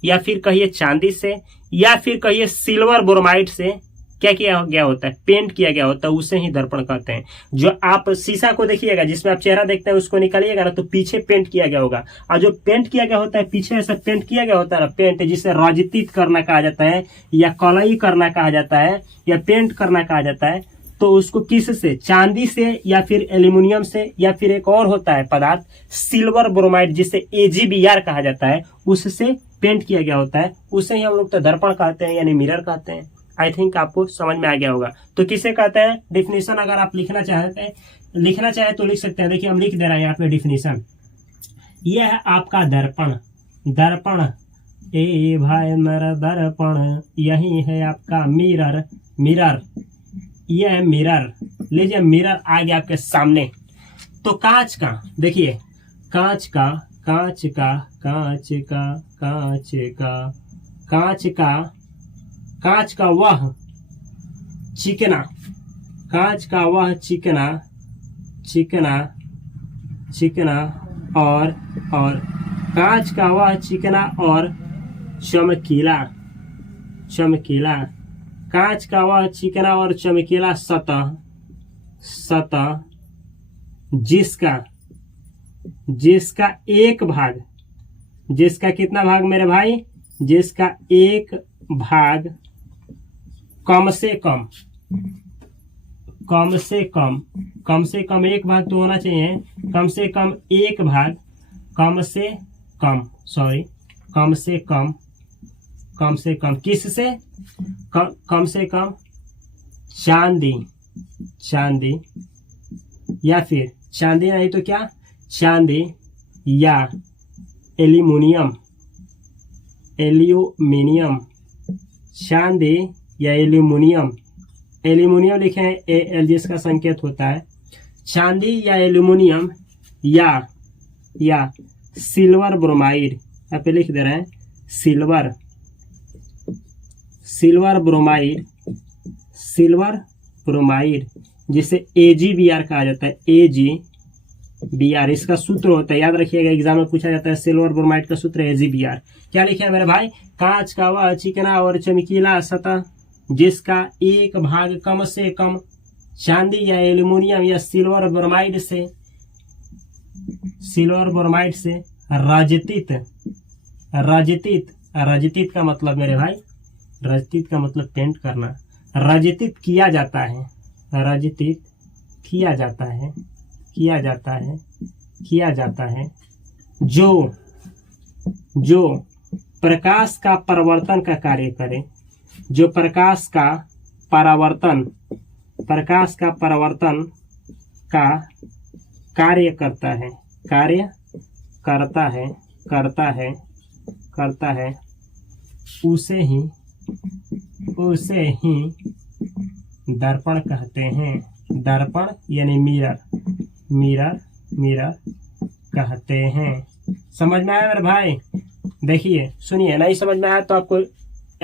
या फिर कहिए चांदी से या फिर कहिए सिल्वर ब्रोमाइड से क्या किया गया होता है, पेंट किया गया होता है, उसे ही दर्पण कहते हैं। जो आप शीशा को देखिएगा, जिसमें आप चेहरा देखते हैं, उसको निकालिएगा ना तो पीछे पेंट किया गया होगा, और जो पेंट किया गया होता है पीछे ऐसा पेंट किया गया होता है ना, पेंट जिसे रजतित करना कहा जाता है या कलई करना कहा जाता है या पेंट करना कहा जाता है, तो उसको किस से, चांदी से या फिर एल्यूमिनियम से, या फिर एक और होता है पदार्थ सिल्वर ब्रोमाइड जिसे AgBr कहा जाता है, उससे पेंट किया गया होता है, उसे ही हम लोग तो दर्पण कहते हैं यानी मिरर कहते हैं। आई थिंक आपको समझ में आ गया होगा। तो किसे कहते हैं, डिफिनेशन अगर आप लिखना चाहे तो लिख सकते हैं। देखिए हम लिख दे रहे हैं यहाँ पे डिफिनेशन। यह है आपका दर्पण, दर्पण ए भाई मेरा दर्पण, यही है आपका मिरर, मिरर यह है मिरर। लीजिए मिरर आ गया आपके सामने। तो कांच का, देखिए कांच का, कांच का, कांच का, कांच का, कांच का, कांच का वह चिकना, कांच का वह चिकना, चिकना, चिकना और कांच का वह चिकना और चमकीला, चमकीला, कांच का वह चिकना और चमकीला सतह, सतह जिसका, जिसका एक भाग, जिसका कितना भाग मेरे भाई, जिसका एक भाग कम से कम, कम से कम, कम से कम एक भाग तो होना चाहिए, कम से कम एक भाग, कम से कम, सॉरी कम से कम, कम से कम किससे, कम से कम चांदी, चांदी या फिर चांदी नहीं तो क्या, चांदी या एल्यूमिनियम, एल्यूमिनियम, चांदी या एल्यूमिनियम, एल्यूमिनियम लिखे हैं Al जिसका संकेत होता है, चांदी या एल्यूमिनियम या सिल्वर ब्रोमाइड, यहाँ पे लिख दे रहे हैं silver, silver bromide, silver bromide जिसे AgBr कहा जाता है, AgBr इसका सूत्र होता है, याद रखिएगा एग्जाम में पूछा जाता है, सिल्वर ब्रोमाइड का सूत्र है AgBr। क्या लिखे हैं मेरे भाई, कांच का वह चिकना और चमकीला सतह जिसका एक भाग कम से कम चांदी या एल्यूमिनियम या सिल्वर ब्रोमाइड से, सिल्वर ब्रोमाइड से रजतित, रजतित, रजतित का मतलब मेरे भाई, रजतित का मतलब पेंट करना, रजतित किया जाता है, रजतित किया जाता है, किया जाता है, किया जाता है, जो प्रकाश का परिवर्तन का कार्य करे, जो प्रकाश का परावर्तन, प्रकाश का परिवर्तन का कार्य करता है, कार्य करता है, करता है, करता है, उसे ही दर्पण कहते हैं, दर्पण यानी मिरर, मिरर, मिरर कहते हैं। समझ में आया मेरे भाई? देखिए सुनिए, नहीं समझ में आया तो आपको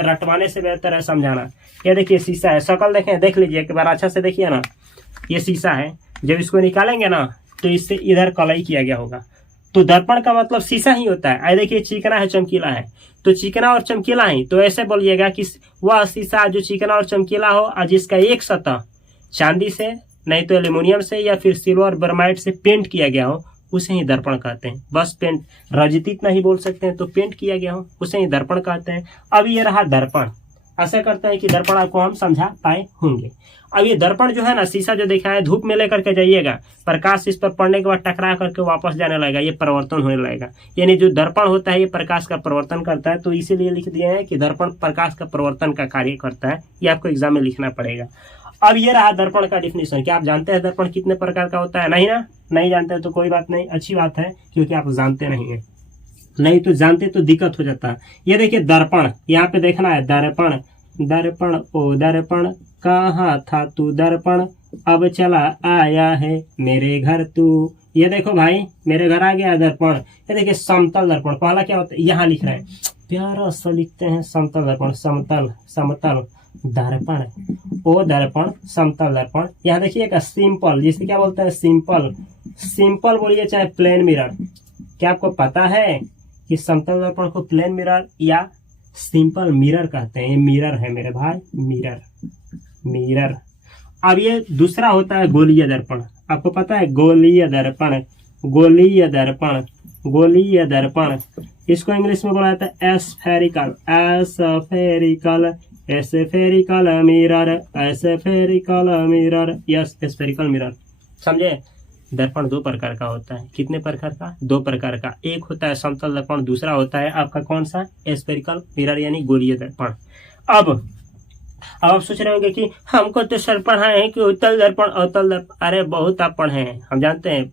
रटवाने से बेहतर है समझाना। ये देखिए शीशा है, शकल देखें, देख लीजिए एक बार अच्छा से देखिए ना, ये शीशा है, जब इसको निकालेंगे ना तो इससे इधर कलई किया गया होगा, तो दर्पण का मतलब शीशा ही होता है। देखिए चिकना है चमकीला है, तो चिकना और चमकीला ही, तो ऐसे बोलिएगा कि वह शीशा जो चिकना और चमकीला हो और जिसका एक सतह चांदी से नहीं तो एल्यूमिनियम से या फिर सिल्वर ब्रोमाइड से पेंट किया गया हो, उसे ही दर्पण कहते हैं। बस पेंट, रजतित नहीं बोल सकते हैं, तो पेंट किया गया हो उसे ही दर्पण कहते हैं। अब ये रहा दर्पण। ऐसा करते हैं कि दर्पण आपको हम समझा पाए होंगे। अब ये दर्पण जो है ना, शीशा जो देखा है, धूप में लेकर के जाइएगा, प्रकाश इस पर पड़ने के बाद टकरा करके वापस जाने लगेगा, ये परिवर्तन होने लगेगा। यानी जो दर्पण होता है ये प्रकाश का परिवर्तन करता है, तो इसीलिए लिख दिए हैं कि दर्पण प्रकाश का परिवर्तन का कार्य करता है। ये आपको एग्जाम में लिखना पड़ेगा। अब ये रहा दर्पण का डिफिनेशन। क्या आप जानते हैं दर्पण कितने प्रकार का होता है? नहीं ना, नहीं जानते तो कोई बात नहीं, अच्छी बात है, क्योंकि आप जानते नहीं है। नहीं तो जानते तो दिक्कत हो जाता है। ये देखिए दर्पण, यहाँ पे देखना है दर्पण, दर्पण ओ दर्पण, कहाँ था तू दर्पण, अब चला आया है मेरे घर तू। ये देखो भाई, मेरे घर आ गया दर्पण। ये देखिए समतल दर्पण, पहला क्या होता है, यहाँ लिख रहे हैं, प्यारा सा लिखते हैं समतल दर्पण, समतल, समतल दर्पण, ओ दर्पण, समतल दर्पण। यहाँ देखिएगा सिंपल, जिसे क्या बोलते हैं सिंपल, सिंपल बोलिए चाहे प्लेन मिरर। क्या आपको पता है कि समतल दर्पण को प्लेन मिरर या सिंपल मिरर कहते हैं? ये मिरर है मेरे भाई, मिरर। मिरर। अब ये दूसरा होता है गोलीय दर्पण। आपको पता है गोलीय दर्पण, गोलीय दर्पण, गोलीय दर्पण। इसको इंग्लिश में बोला जाता है एस्फेरिकल, एस्फेरिकल, एस्फेरिकल मिरर, एस्फेरिकल मिरर, यस एस्फेरिकल मिरर। समझे? दर्पण दो प्रकार का होता है। कितने प्रकार का? दो प्रकार का। एक होता है समतल दर्पण, दूसरा होता है आपका कौन सा? एस्फेरिकल मिरर यानी गोलीय दर्पण। अब आप सोच रहे होंगे कि हमको तो सर पढ़ाए हैं कि उत्तल दर्पण अवतल दर्पण। अरे बहुत आप पढ़े हैं, हम जानते हैं।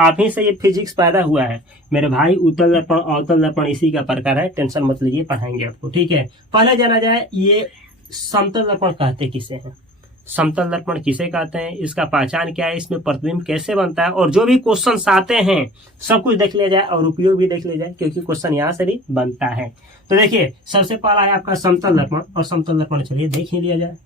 आप ही से ये फिजिक्स पैदा हुआ है मेरे भाई। उत्तल दर्पण अवतल दर्पण इसी का प्रकार है, टेंशन मत लीजिए, पढ़ाएंगे आपको, ठीक है। पहले जाना जाए ये समतल दर्पण कहते किसे हैं, समतल दर्पण किसे कहते हैं, इसका पहचान क्या है, इसमें प्रतिबिंब कैसे बनता है, और जो भी क्वेश्चंस आते हैं सब कुछ देख लिया जाए और उपयोग भी देख लिया जाए, क्योंकि क्वेश्चन यहाँ से भी बनता है। तो देखिए सबसे पहला है आपका समतल दर्पण, और समतल दर्पण चलिए देख ही लिया जाए।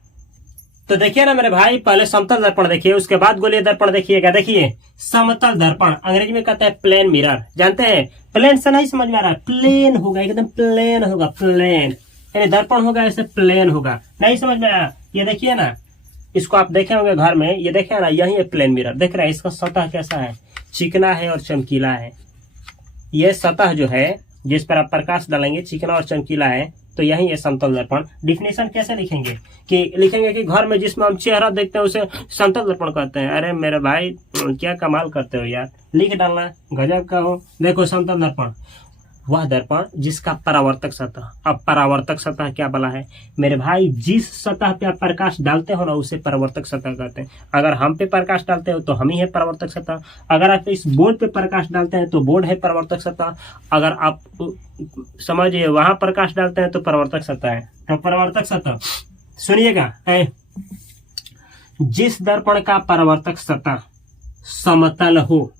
तो देखिए ना मेरे भाई, पहले समतल दर्पण देखिए, उसके बाद गोलीय दर्पण देखिएगा। देखिए समतल दर्पण अंग्रेजी में कहते हैं प्लेन मिरर। जानते हैं? प्लेन से नहीं समझ में आ रहा है, प्लेन होगा, एकदम प्लेन होगा, प्लेन यानी दर्पण होगा ऐसे प्लेन होगा। नहीं समझ में आया? ये देखिए ना, इसको आप देखे होंगे घर में, ये देखे ना, यही है प्लेन मिरर। देख रहे हैं इसका सतह कैसा है, चिकना है और चमकीला है। ये सतह जो है जिस पर आप प्रकाश डालेंगे चिकना और चमकीला है, तो यही है समतल दर्पण। डिफिनेशन कैसे लिखेंगे? कि लिखेंगे कि घर में जिसमें हम चेहरा देखते हैं उसे समतल दर्पण कहते हैं। अरे मेरे भाई क्या कमाल करते हो यार, लिख डालना, गजब का हो। देखो समतल दर्पण वह दर्पण जिसका परावर्तक सतह। अब परावर्तक सतह क्या बोला है मेरे भाई? जिस सतह पे आप प्रकाश डालते हो ना उसे परावर्तक सतह कहते हैं। अगर हम पे प्रकाश डालते हो तो हम ही है परावर्तक सतह। अगर आप इस बोर्ड पे प्रकाश डालते हैं तो बोर्ड है परावर्तक सतह। अगर आप समझिए वहां प्रकाश डालते हैं तो परावर्तक सतह है। तो परावर्तक सतह सुनिएगा, जिस दर्पण का परावर्तक सतह समतल हो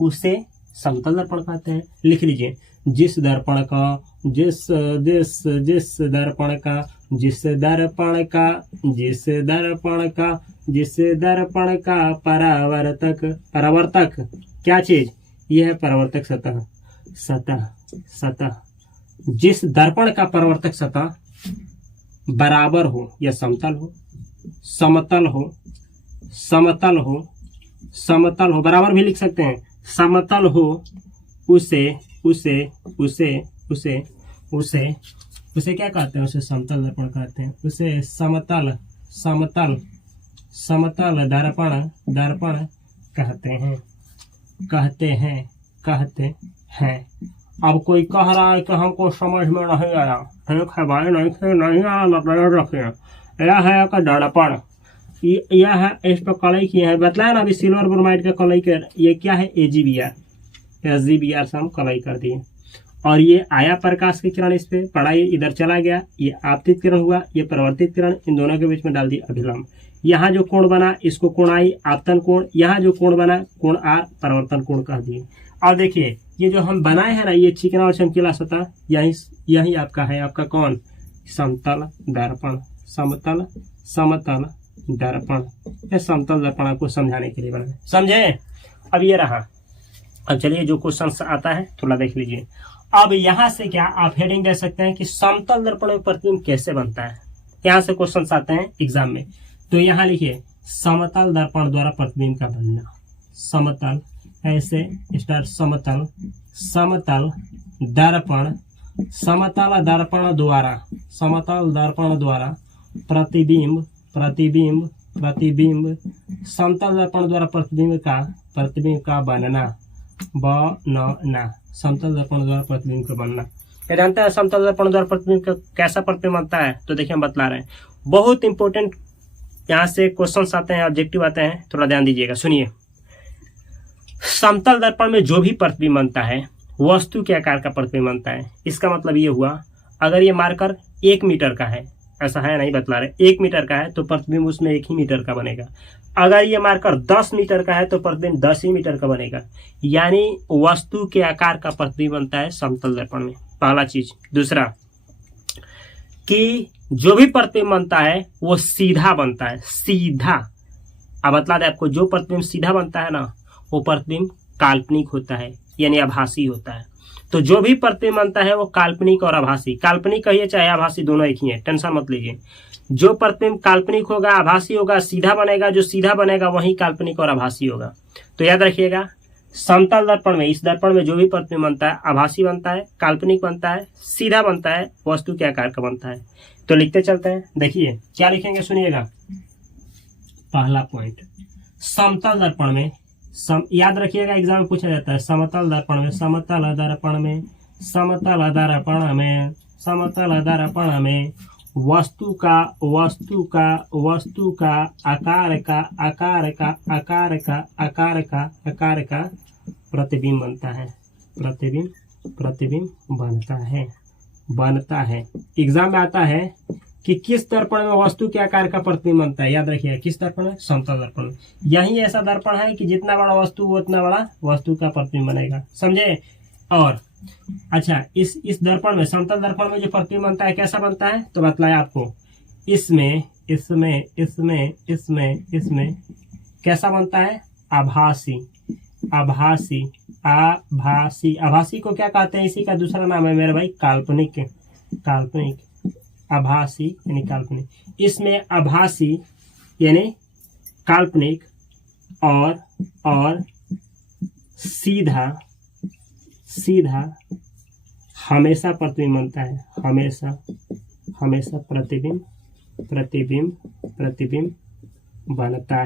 उसे समतल दर्पण कहते हैं। लिख लीजिए, जिस दर्पण का जिस जिस जिस दर्पण का जिस दर्पण का जिस दर्पण का जिस दर्पण का परावर्तक, परावर्तक क्या चीज? यह है परावर्तक सतह। सतह सतह जिस दर्पण का परावर्तक सतह बराबर हो या समतल हो, समतल हो, समतल हो, समतल हो, बराबर भी लिख सकते हैं, समतल हो, उसे उसे उसे उसे उसे उसे क्या कहते हैं? उसे समतल दर्पण कहते हैं। उसे समतल समतल समतल दर्पण दर्पण कहते हैं, कहते हैं, कहते हैं। अब कोई कह रहा है कि हमको समझ में नहीं आया, ठीक है भाई, नहीं आया मतलब रखिए। यह है का दर्पण, यह है, इस पर कलई किए हैं, बतलाया ना अभी सिल्वर ब्रोमाइड का कलई कर। ये क्या है? AgBr, SgBr से हम कलई कर दिए। और ये आया प्रकाश की किरण, इस पे पड़ा, ये इधर चला गया, ये आपतित किरण हुआ, ये परावर्तित किरण, इन दोनों के बीच में डाल दिया अभिलंब। यहाँ जो कोण बना इसको कोण आई, आपतन कोण। यहाँ जो कोण बना कोण R, परावर्तन कोण कह दिए। और देखिए ये जो हम बनाए हैं ना, ये चिकना और चमकीला सतह, यही आपका है, आपका कौन? समतल दर्पण। समतल समतल दर्पण, ये समतल दर्पण को समझाने के लिए बना। समझे? अब ये रहा। अब चलिए जो क्वेश्चन आता है थोड़ा देख लीजिए। अब यहाँ से क्या आप हेडिंग दे सकते हैं कि समतल दर्पण में प्रतिबिंब कैसे बनता है। यहाँ से क्वेश्चन आते हैं एग्जाम में, तो यहाँ लिखिए समतल दर्पण द्वारा प्रतिबिंब का बनना। समतल ऐसे स्टार, समतल समतल दर्पण, समतल दर्पण द्वारा, समतल दर्पण द्वारा प्रतिबिंब प्रतिबिंब प्रतिबिंब, समतल दर्पण द्वारा प्रतिबिंब का बनना, बनना, समतल दर्पण द्वारा प्रतिबिंब का बनना। क्या जानते हैं समतल दर्पण द्वारा प्रतिबिंब का कैसा प्रतिबिंब बनता है? तो देखिए हम बतला रहे हैं, बहुत इंपॉर्टेंट यहाँ से क्वेश्चन आते हैं, ऑब्जेक्टिव आते हैं, थोड़ा ध्यान दीजिएगा, सुनिए। समतल दर्पण में जो भी प्रतिबिंब बनता है वस्तु के आकार का प्रतिबिंब बनता है। इसका मतलब ये हुआ, अगर ये मार्कर 1 मीटर का है, ऐसा है नहीं बतला रहे, 1 मीटर का है तो प्रतिबिंब उसमें 1 ही मीटर का बनेगा। अगर ये मार्कर 10 मीटर का है तो प्रतिबिंब 10 ही मीटर का बनेगा। यानी वस्तु के आकार का प्रतिबिंब बनता है समतल दर्पण में, पहला चीज। दूसरा कि जो भी प्रतिबिंब बनता है वो सीधा बनता है, सीधा। अब बतला दे आपको, जो प्रतिबिंब सीधा बनता है ना वो प्रतिबिंब काल्पनिक होता है, यानी आभासी होता है। तो जो भी प्रतिबिंब बनता है वो काल्पनिक और आभासी, काल्पनिक कहिए चाहे आभासी, दोनों एक ही है, टेंशन मत लीजिए। जो प्रतिबिंब काल्पनिक होगा, आभासी होगा, सीधा बनेगा, जो सीधा बनेगा वही काल्पनिक और आभासी होगा। तो याद रखिएगा, समतल दर्पण में, इस दर्पण में जो भी प्रतिबिंब बनता है आभासी बनता है, काल्पनिक बनता है, सीधा बनता है, वस्तु के आकार का बनता है। तो लिखते चलते हैं, देखिए क्या लिखेंगे, सुनिएगा। पहला पॉइंट, समतल दर्पण में, याद रखिएगा एग्जाम में पूछा जाता है, समतल दर्पण में, समतल दर्पण में, समतल दर्पण में, समतल दर्पण में वस्तु का आकार का प्रतिबिंब बनता है, प्रतिबिंब बनता है। एग्जाम में आता है कि किस दर्पण में वस्तु के आकार का प्रतिबिंब बनता है। याद रखिए, किस दर्पण में, समतल दर्पण में। यही ऐसा दर्पण है कि जितना बड़ा वस्तु हो उतना बड़ा वस्तु का प्रतिबिंब बनेगा, समझे। और अच्छा, इस दर्पण में, समतल दर्पण में जो प्रतिबिंब बनता है कैसा बनता है, तो बतलाया आपको, इसमें कैसा बनता है, आभासी। आभासी को क्या कहते हैं, इसी का दूसरा नाम है मेरे भाई काल्पनिक। आभासी यानी काल्पनिक। इसमें आभासी यानी काल्पनिक और सीधा हमेशा प्रतिबिंब बनता है, हमेशा प्रतिबिंब बनता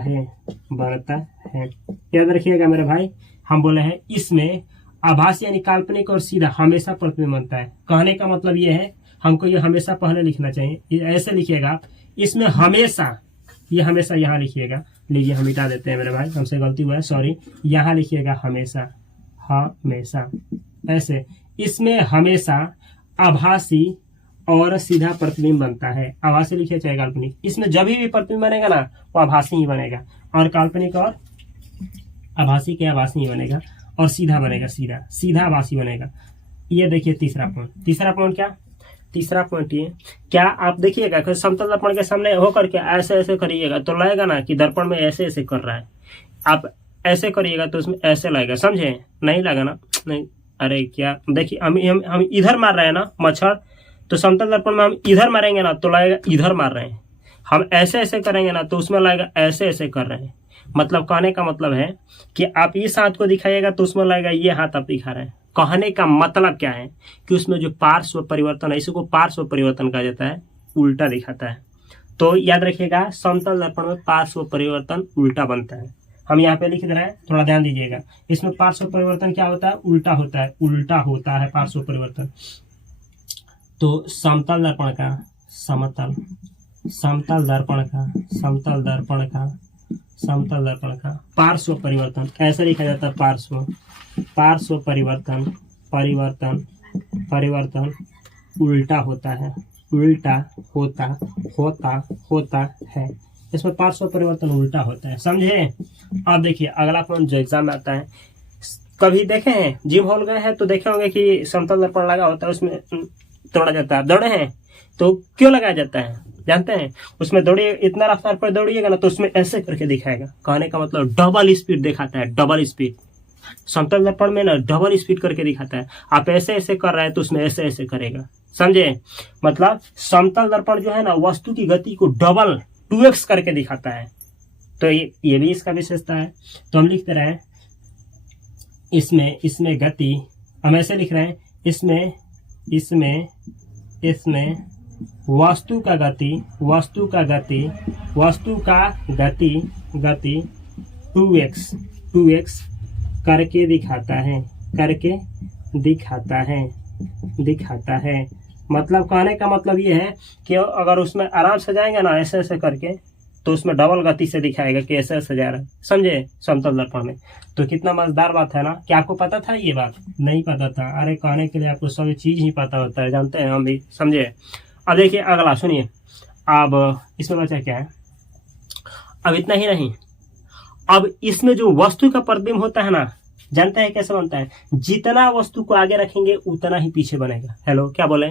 है। याद रखिएगा मेरे भाई, हम बोले हैं इसमें आभासी यानी काल्पनिक और सीधा हमेशा प्रतिबिंब बनता है। कहने का मतलब ये है, हमको ये हमेशा पहले लिखना चाहिए, ऐसे लिखिएगा, इसमें हमेशा, ये हमेशा यहाँ लिखिएगा। लीजिए हम मिटा देते हैं मेरे भाई, हमसे गलती हुआ है, सॉरी। यहाँ लिखिएगा हमेशा, ऐसे। इसमें हमेशा आभासी और सीधा प्रतिबिंब बनता है। आभासी लिखिए चाहे काल्पनिक, इसमें जब भी प्रतिबिंब बनेगा ना वो आभासी ही बनेगा, और काल्पनिक और आभासी के आभासी ही बनेगा, और सीधा बनेगा, सीधा आभासी बनेगा। ये देखिए तीसरा पॉइंट क्या, तीसरा पॉइंट ये, क्या आप देखिएगा समतल दर्पण के सामने होकर के ऐसे ऐसे करिएगा तो लगेगा ना कि दर्पण में ऐसे ऐसे कर रहा है। आप ऐसे करिएगा तो उसमें ऐसे लगेगा, समझे, नहीं लगा ना, नहीं। अरे क्या, देखिए हम इधर मार रहे हैं ना मच्छर, तो समतल दर्पण में हम इधर मारेंगे ना तो लगेगा इधर मार रहे हैं। हम ऐसे ऐसे करेंगे ना तो उसमें लगेगा ऐसे ऐसे कर रहे हैं। मतलब कहने का मतलब है कि आप इस हाथ को दिखाइएगा तो उसमें लगेगा ये हाथ आप दिखा रहे हैं। कहने का मतलब क्या है कि उसमें जो पार्श्व परिवर्तन है, इसको पार्श्व परिवर्तन कहा जाता है, उल्टा दिखाता है। तो याद रखिएगा, समतल दर्पण में पार्श्व परिवर्तन उल्टा बनता है। हम यहाँ पे लिख दे रहे हैं, थोड़ा ध्यान दीजिएगा। इसमें पार्श्व परिवर्तन क्या होता है, उल्टा होता है पार्श्व परिवर्तन। तो समतल दर्पण का समतल दर्पण का पार्श्व परिवर्तन ऐसे लिखा जाता है, पार्श्व परिवर्तन उल्टा होता है। इसमें पार्श्व परिवर्तन उल्टा होता है, समझे। अब देखिए अगला पॉइंट जो एग्जाम में आता है, कभी देखे हैं जिम हॉल गए हैं तो देखे होंगे कि समतल दर्पण लगा होता है, उसमें दौड़ा जाता है। दौड़े हैं तो क्यों लगाया जाता है जानते हैं, उसमें दौड़िए, इतना रफ्तार पर दौड़िएगा ना तो उसमें ऐसे करके दिखाएगा। कहने का मतलब डबल स्पीड दिखाता है, डबल स्पीड। समतल दर्पण में ना डबल स्पीड करके दिखाता है। आप ऐसे ऐसे कर रहे हैं तो उसमें ऐसे ऐसे करेगा, समझे। मतलब समतल दर्पण जो है ना वस्तु की गति को डबल 2x करके दिखाता है। तो ये भी इसका विशेषता है। तो हम लिखते रहे इसमें गति, हम ऐसे लिख रहे हैं, इसमें वस्तु का गति 2x करके दिखाता है। मतलब कहने का मतलब ये है कि अगर उसमें आराम से जाएंगे ना ऐसे ऐसे करके तो उसमें डबल गति से दिखाएगा कि ऐसे ऐसे जा रहा है, समझे, समतल दर्पण में। तो कितना मजेदार बात है ना। क्या आपको पता था ये बात? नहीं पता था। अरे कहने के लिए आपको सभी चीज ही पता होता है, जानते हैं हम भी, समझे। अब देखिए अगला सुनिए। अब इसमें बचा क्या है, अब इतना ही नहीं, अब इसमें जो वस्तु का प्रतिबिंब होता है ना, जानते हैं कैसे बनता है? जितना वस्तु को आगे रखेंगे उतना ही पीछे बनेगा। हेलो, क्या बोले?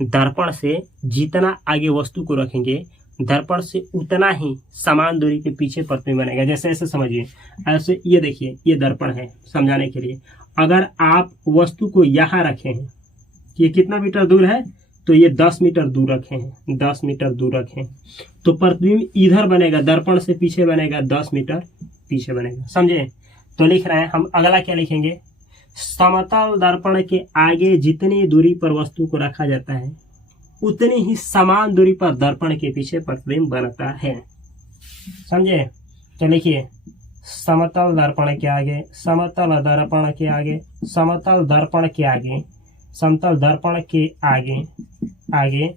दर्पण से जितना आगे वस्तु को रखेंगे दर्पण से उतना ही समान दूरी के पीछे प्रतिबिंब बनेगा। जैसे ऐसे समझिए, ऐसे ये देखिए, ये दर्पण है समझाने के लिए, अगर आप वस्तु को यहाँ रखे हैं, ये कितना मीटर दूर है, तो ये 10 मीटर दूर रखे हैं, 10 मीटर दूर रखे हैं, तो प्रतिबिंब इधर बनेगा, दर्पण से पीछे बनेगा, 10 मीटर पीछे बनेगा, समझे। तो लिख रहे हैं हम, अगला क्या लिखेंगे, समतल दर्पण के आगे जितनी दूरी पर वस्तु को रखा जाता है उतनी ही समान दूरी पर दर्पण के पीछे प्रतिबिंब बनता है, समझे। तो लिखिए, समतल दर्पण के आगे, समतल दर्पण के आगे, समतल दर्पण के आगे, समतल दर्पण के आगे आगे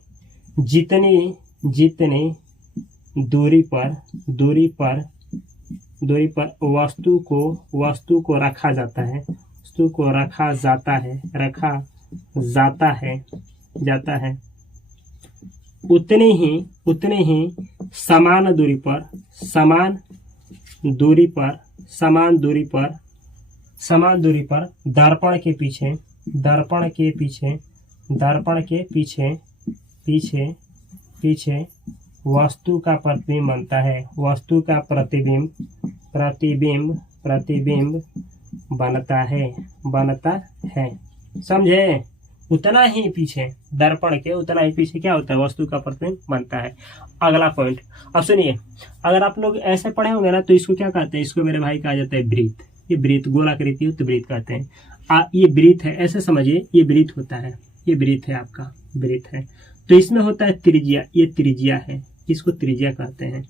जितनी जितनी दूरी पर वस्तु को रखा जाता है, वस्तु को रखा जाता है उतने ही समान दूरी पर दर्पण के पीछे वस्तु का प्रतिबिंब बनता है, वस्तु का प्रतिबिंब बनता है, समझे। उतना ही पीछे दर्पण के, उतना ही पीछे क्या होता है, वस्तु का प्रतिबिंब बनता है। अगला पॉइंट, अब सुनिए, अगर आप लोग ऐसे पढ़े होंगे ना, तो इसको क्या कहते हैं, इसको मेरे भाई कहा जाता है वृत्त। ये वृत्त गोलाकृति हो तो वृत्त कहते हैं। ये वृत्त है, ऐसे समझिए, ये वृत्त होता है, ये वृत्त है, आपका वृत्त है। तो इसमें होता है त्रिज्या, ये त्रिज्या है, इसको त्रिज्या कहते हैं।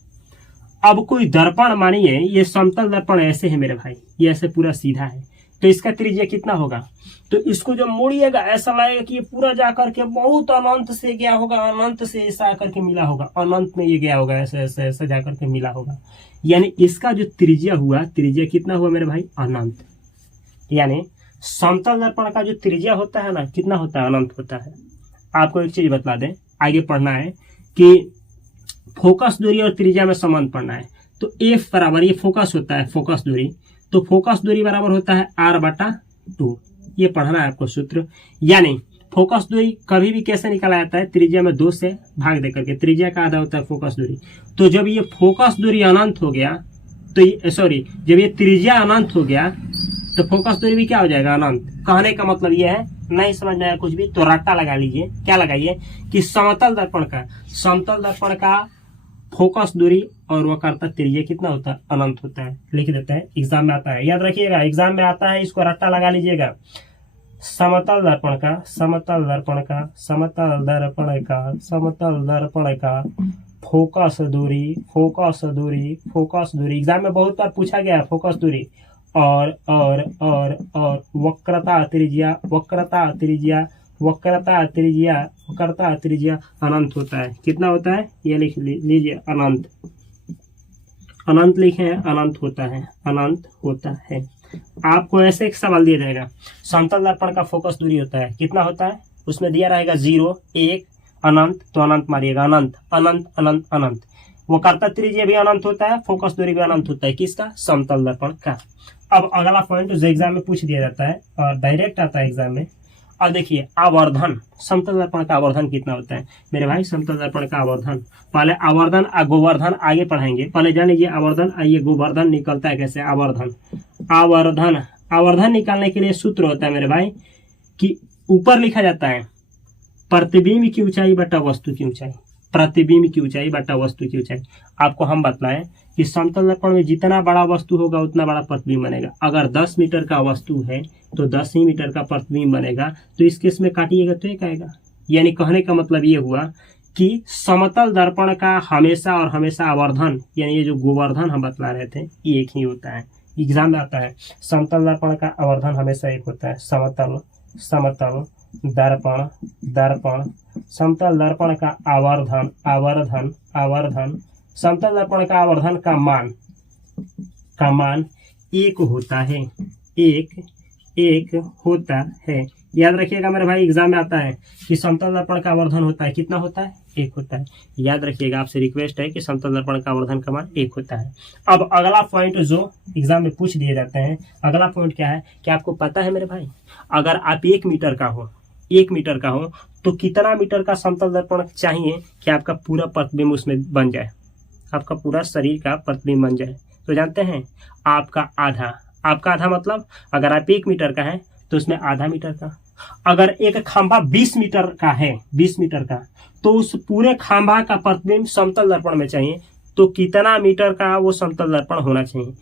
अब कोई दर्पण, मानिए ये समतल दर्पण ऐसे है मेरे भाई, ये ऐसे पूरा सीधा है, तो इसका त्रिज्या कितना होगा, तो इसको जब मोड़िएगा ऐसा लगेगा कि ये पूरा जाकर के बहुत अनंत से गया होगा, अनंत से ऐसा आकर के मिला होगा, अनंत में ये गया होगा, ऐसे ऐसे ऐसे जाकर के मिला होगा। यानी इसका जो त्रिज्या हुआ, त्रिज्या कितना हुआ मेरे भाई, अनंत। यानी समतल दर्पण का जो त्रिज्या होता है ना, कितना होता है, अनंत होता है। आपको एक चीज बता दें, आगे पढ़ना है कि फोकस दूरी और त्रिज्या में संबंध पढ़ना है। तो एफ बराबर, ये फोकस होता है, फोकस दूरी, तो फोकस दूरी बराबर होता है r/2। ये पढ़ना है आपको सूत्र। यानी फोकस दूरी कभी भी कैसे निकाला जाता है, त्रिज्या में 2 से भाग देकर के, त्रिज्या का आधा होता है फोकस दूरी। तो जब ये फोकस दूरी अनंत हो गया, तो ये जब ये त्रिज्या अनंत हो गया, तो फोकस दूरी भी क्या हो जाएगा, अनंत। कहने का मतलब ये है, नहीं समझ में आया कुछ भी तो रट्टा लगा लीजिए। क्या लगाइए कि समतल दर्पण का फोकस दूरी और वक्रता त्रिज्या कितना होता है, अनंत होता है। लिख देते हैं, एग्जाम में आता है, याद रखिएगा, एग्जाम में आता है, इसको रट्टा लगा लीजिएगा। समतल दर्पण का फोकस दूरी, एग्जाम में बहुत बार पूछा गया है, फोकस दूरी और वक्रता त्रिज्या अनंत होता है। कितना होता है, ये लिख लीजिए, अनंत लिखे हैं, अनंत होता है। आपको ऐसे एक सवाल दिया जाएगा, समतल दर्पण का फोकस दूरी होता है, कितना होता है, उसमें दिया रहेगा 0, 1, अनंत, तो अनंत मारिएगा, अनंत। वक्रता त्रिज्या भी अनंत होता है, फोकस दूरी भी अनंत होता है, किसका, समतल दर्पण का। अब अगला पॉइंट जो एग्जाम में पूछ दिया जाता है और डायरेक्ट आता है एग्जाम में। अब देखिए, आवर्धन, समतल दर्पण का आवर्धन कितना होता है मेरे भाई, समतल दर्पण का आवर्धन, पहले आवर्धन और गोवर्धन आगे पढ़ाएंगे, पहले जान लीजिए आवर्धन, ये गोवर्धन निकलता है कैसे, आवर्धन निकालने के लिए सूत्र होता है मेरे भाई कि ऊपर लिखा जाता है प्रतिबिंब की ऊंचाई बटा वस्तु की ऊंचाई, प्रतिबिंब की ऊंचाई बटा वस्तु की ऊंचाई। आपको हम बतलाएं कि समतल दर्पण में जितना बड़ा वस्तु होगा उतना बड़ा प्रतिबिंब बनेगा। अगर 10 मीटर का वस्तु है तो 10 ही मीटर का प्रतिबिंब बनेगा, तो इस केस में काटिएगा तो एक आएगा। यानी कहने का मतलब ये हुआ कि समतल दर्पण का हमेशा और हमेशा आवर्धन, यानी ये जो गोवर्धन हम बतला रहे थे, ये एक ही होता है। एग्जाम में आता है, समतल दर्पण का आवर्धन हमेशा एक होता है, समतल दर्पण, समतल दर्पण का आवर्धन, समतल दर्पण का आवर्धन का मान 1 होता है, एक होता है। याद रखिएगा मेरे भाई, एग्जाम में आता है कि समतल दर्पण का आवर्धन होता है, कितना होता है, 1 होता है। याद रखिएगा, आपसे रिक्वेस्ट है कि समतल दर्पण का आवर्धन का मान 1 होता है। अब अगला पॉइंट जो एग्जाम में पूछ दिए जाते हैं, अगला पॉइंट क्या है कि आपको पता है मेरे भाई, अगर आप 1 मीटर का हो तो कितना मीटर का समतल दर्पण चाहिए कि आपका पूरा प्रतिबिंब उसमें बन जाए, आपका पूरा शरीर का प्रतिबिंब बन जाए। तो जानते हैं, आपका आपका आधा मतलब अगर आप 1 मीटर का है तो उसमें आधा मीटर का। अगर एक खंभा 20 मीटर का है, 20 मीटर का, तो उस पूरे खंभा का प्रतिबिंब समतल दर्पण में चाहिए, तो कितना मीटर का वो समतल दर्पण होना चाहिए।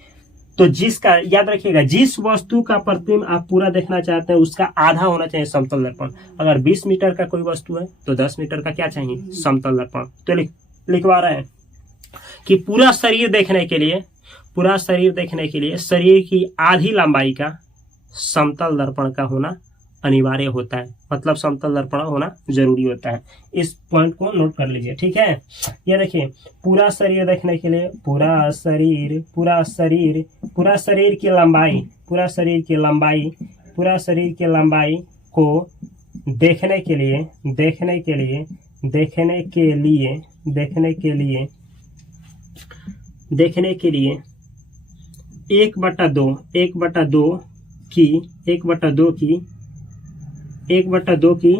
तो जिसका याद रखिएगा, जिस वस्तु का प्रतिबिंब आप पूरा देखना चाहते हैं उसका आधा होना चाहिए समतल दर्पण। अगर 20 मीटर का कोई वस्तु है तो 10 मीटर का क्या चाहिए, समतल दर्पण। तो लिखवा रहे हैं कि पूरा शरीर देखने के लिए, पूरा शरीर देखने के लिए शरीर की आधी लंबाई का समतल दर्पण का होना अनिवार्य होता है, मतलब समतल दर्पण होना जरूरी होता है। इस पॉइंट को नोट कर लीजिए, ठीक है। ये देखिए, पूरा शरीर देखने के लिए पूरा शरीर की लंबाई, पूरा शरीर की लंबाई को देखने के लिए 1/2 की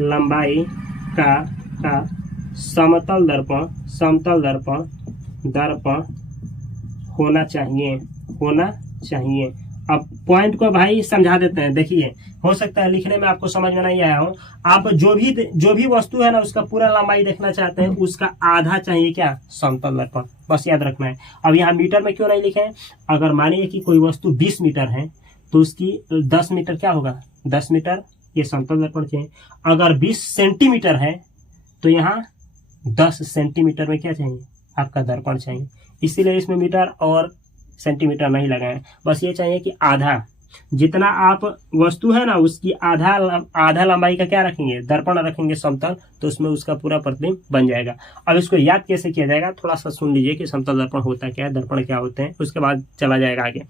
लंबाई का समतल दर्पण होना चाहिए। अब पॉइंट को भाई समझा देते हैं। देखिए, हो सकता है लिखने में आपको समझ में नहीं आया हो। आप जो भी वस्तु है ना, उसका पूरा लंबाई देखना चाहते हैं, उसका आधा चाहिए क्या, समतल दर्पण। बस याद रखना है। अब यहाँ मीटर में क्यों नहीं लिखे? अगर मानिए कि कोई वस्तु 20 मीटर है तो उसकी 10 मीटर क्या होगा, 10 मीटर ये समतल दर्पण चाहिए। अगर 20 सेंटीमीटर है तो यहाँ 10 सेंटीमीटर में क्या चाहिए, आपका दर्पण चाहिए। इसीलिए इसमें मीटर और सेंटीमीटर नहीं लगाए, बस ये चाहिए कि आधा, जितना आप वस्तु है ना उसकी आधा लंबाई का क्या रखेंगे, दर्पण रखेंगे समतल, तो उसमें उसका पूरा प्रतिबिंब बन जाएगा। अब इसको याद कैसे किया जाएगा, थोड़ा सा सुन लीजिए कि समतल दर्पण होता क्या है, दर्पण क्या होते हैं, उसके बाद चला जाएगा आगे।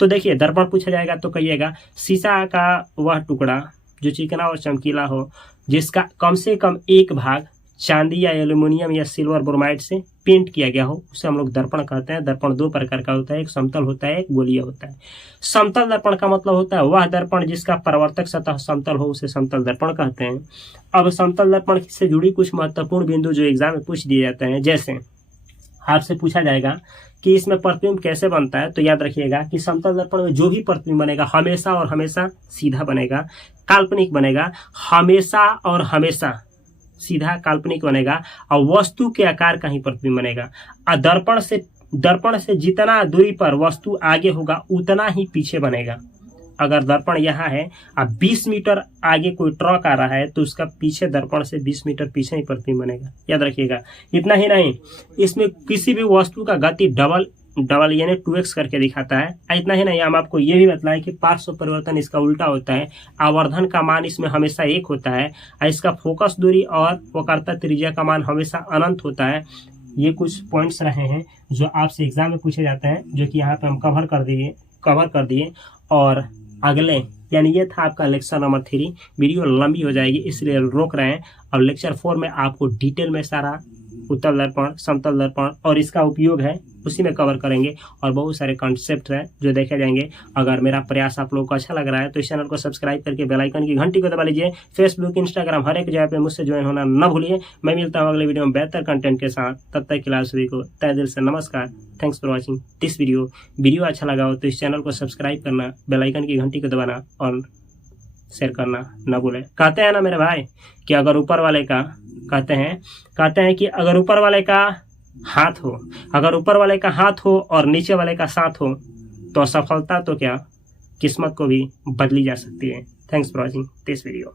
तो देखिए, दर्पण पूछा जाएगा तो कहिएगा शीशा का वह टुकड़ा जो चिकना और चमकीला हो, जिसका कम से कम एक भाग चांदी या एल्यूमिनियम या सिल्वर ब्रोमाइड से पेंट किया गया हो, उसे हम लोग दर्पण कहते हैं। दर्पण 2 प्रकार का होता है, एक समतल होता है, एक गोलीय होता है। समतल दर्पण का मतलब होता है वह दर्पण जिसका परावर्तक सतह समतल हो, उसे समतल दर्पण कहते हैं। अब समतल दर्पण से जुड़ी कुछ महत्वपूर्ण बिंदु जो एग्जाम में पूछ दिए जाते हैं, जैसे आपसे पूछा जाएगा कि इसमें प्रतिबिंब कैसे बनता है, तो याद रखिएगा कि समतल दर्पण में जो भी प्रतिबिंब बनेगा हमेशा और हमेशा सीधा बनेगा, काल्पनिक बनेगा, हमेशा और हमेशा सीधा काल्पनिक बनेगा, और वस्तु के आकार का ही प्रतिबिंब बनेगा। और दर्पण से जितना दूरी पर वस्तु आगे होगा उतना ही पीछे बनेगा। अगर दर्पण यहाँ है, अब 20 मीटर आगे कोई ट्रक आ रहा है तो उसका पीछे दर्पण से 20 मीटर पीछे ही प्रतिबिंब बनेगा, याद रखिएगा। इतना ही नहीं, इसमें किसी भी वस्तु का गति डबल यानी 2x करके दिखाता है। इतना ही नहीं, हम आपको ये भी बताएं कि पार्श्व परिवर्तन इसका उल्टा होता है। आवर्धन का मान इसमें हमेशा 1 होता है, और इसका फोकस दूरी और वक्रता त्रिज्या का मान हमेशा अनंत होता है। ये कुछ पॉइंट्स रहे हैं जो आपसे एग्जाम में पूछे जाते हैं, जो कि यहाँ पे हम कवर कर दिए। और अगले यानी ये था आपका लेक्चर नंबर 3। वीडियो लंबी हो जाएगी इसलिए रोक रहे हैं। और लेक्चर 4 में आपको डिटेल में सारा उत्तल दर्पण, समतल दर्पण और इसका उपयोग है उसी में कवर करेंगे, और बहुत सारे कॉन्सेप्ट हैं जो देखे जाएंगे। अगर मेरा प्रयास आप लोगों को अच्छा लग रहा है तो इस चैनल को सब्सक्राइब करके बेल आइकन की घंटी को दबा लीजिए। फेसबुक, इंस्टाग्राम हर एक जगह पे मुझसे ज्वाइन होना न भूलिए। मैं मिलता हूँ अगले वीडियो में बेहतर कंटेंट के साथ। तब तक के लिए सभी को तहे दिल से नमस्कार। Thanks for watching this video अच्छा लगा हो तो इस चैनल को सब्सक्राइब करना, बेल आइकन की घंटी को दबाना और शेयर करना न भूलें। कहते हैं ना मेरे भाई कि अगर ऊपर वाले का कहते हैं कि अगर ऊपर वाले का हाथ हो और नीचे वाले का साथ हो तो असफलता तो क्या किस्मत को भी बदली जा सकती है। Thanks for watching this video.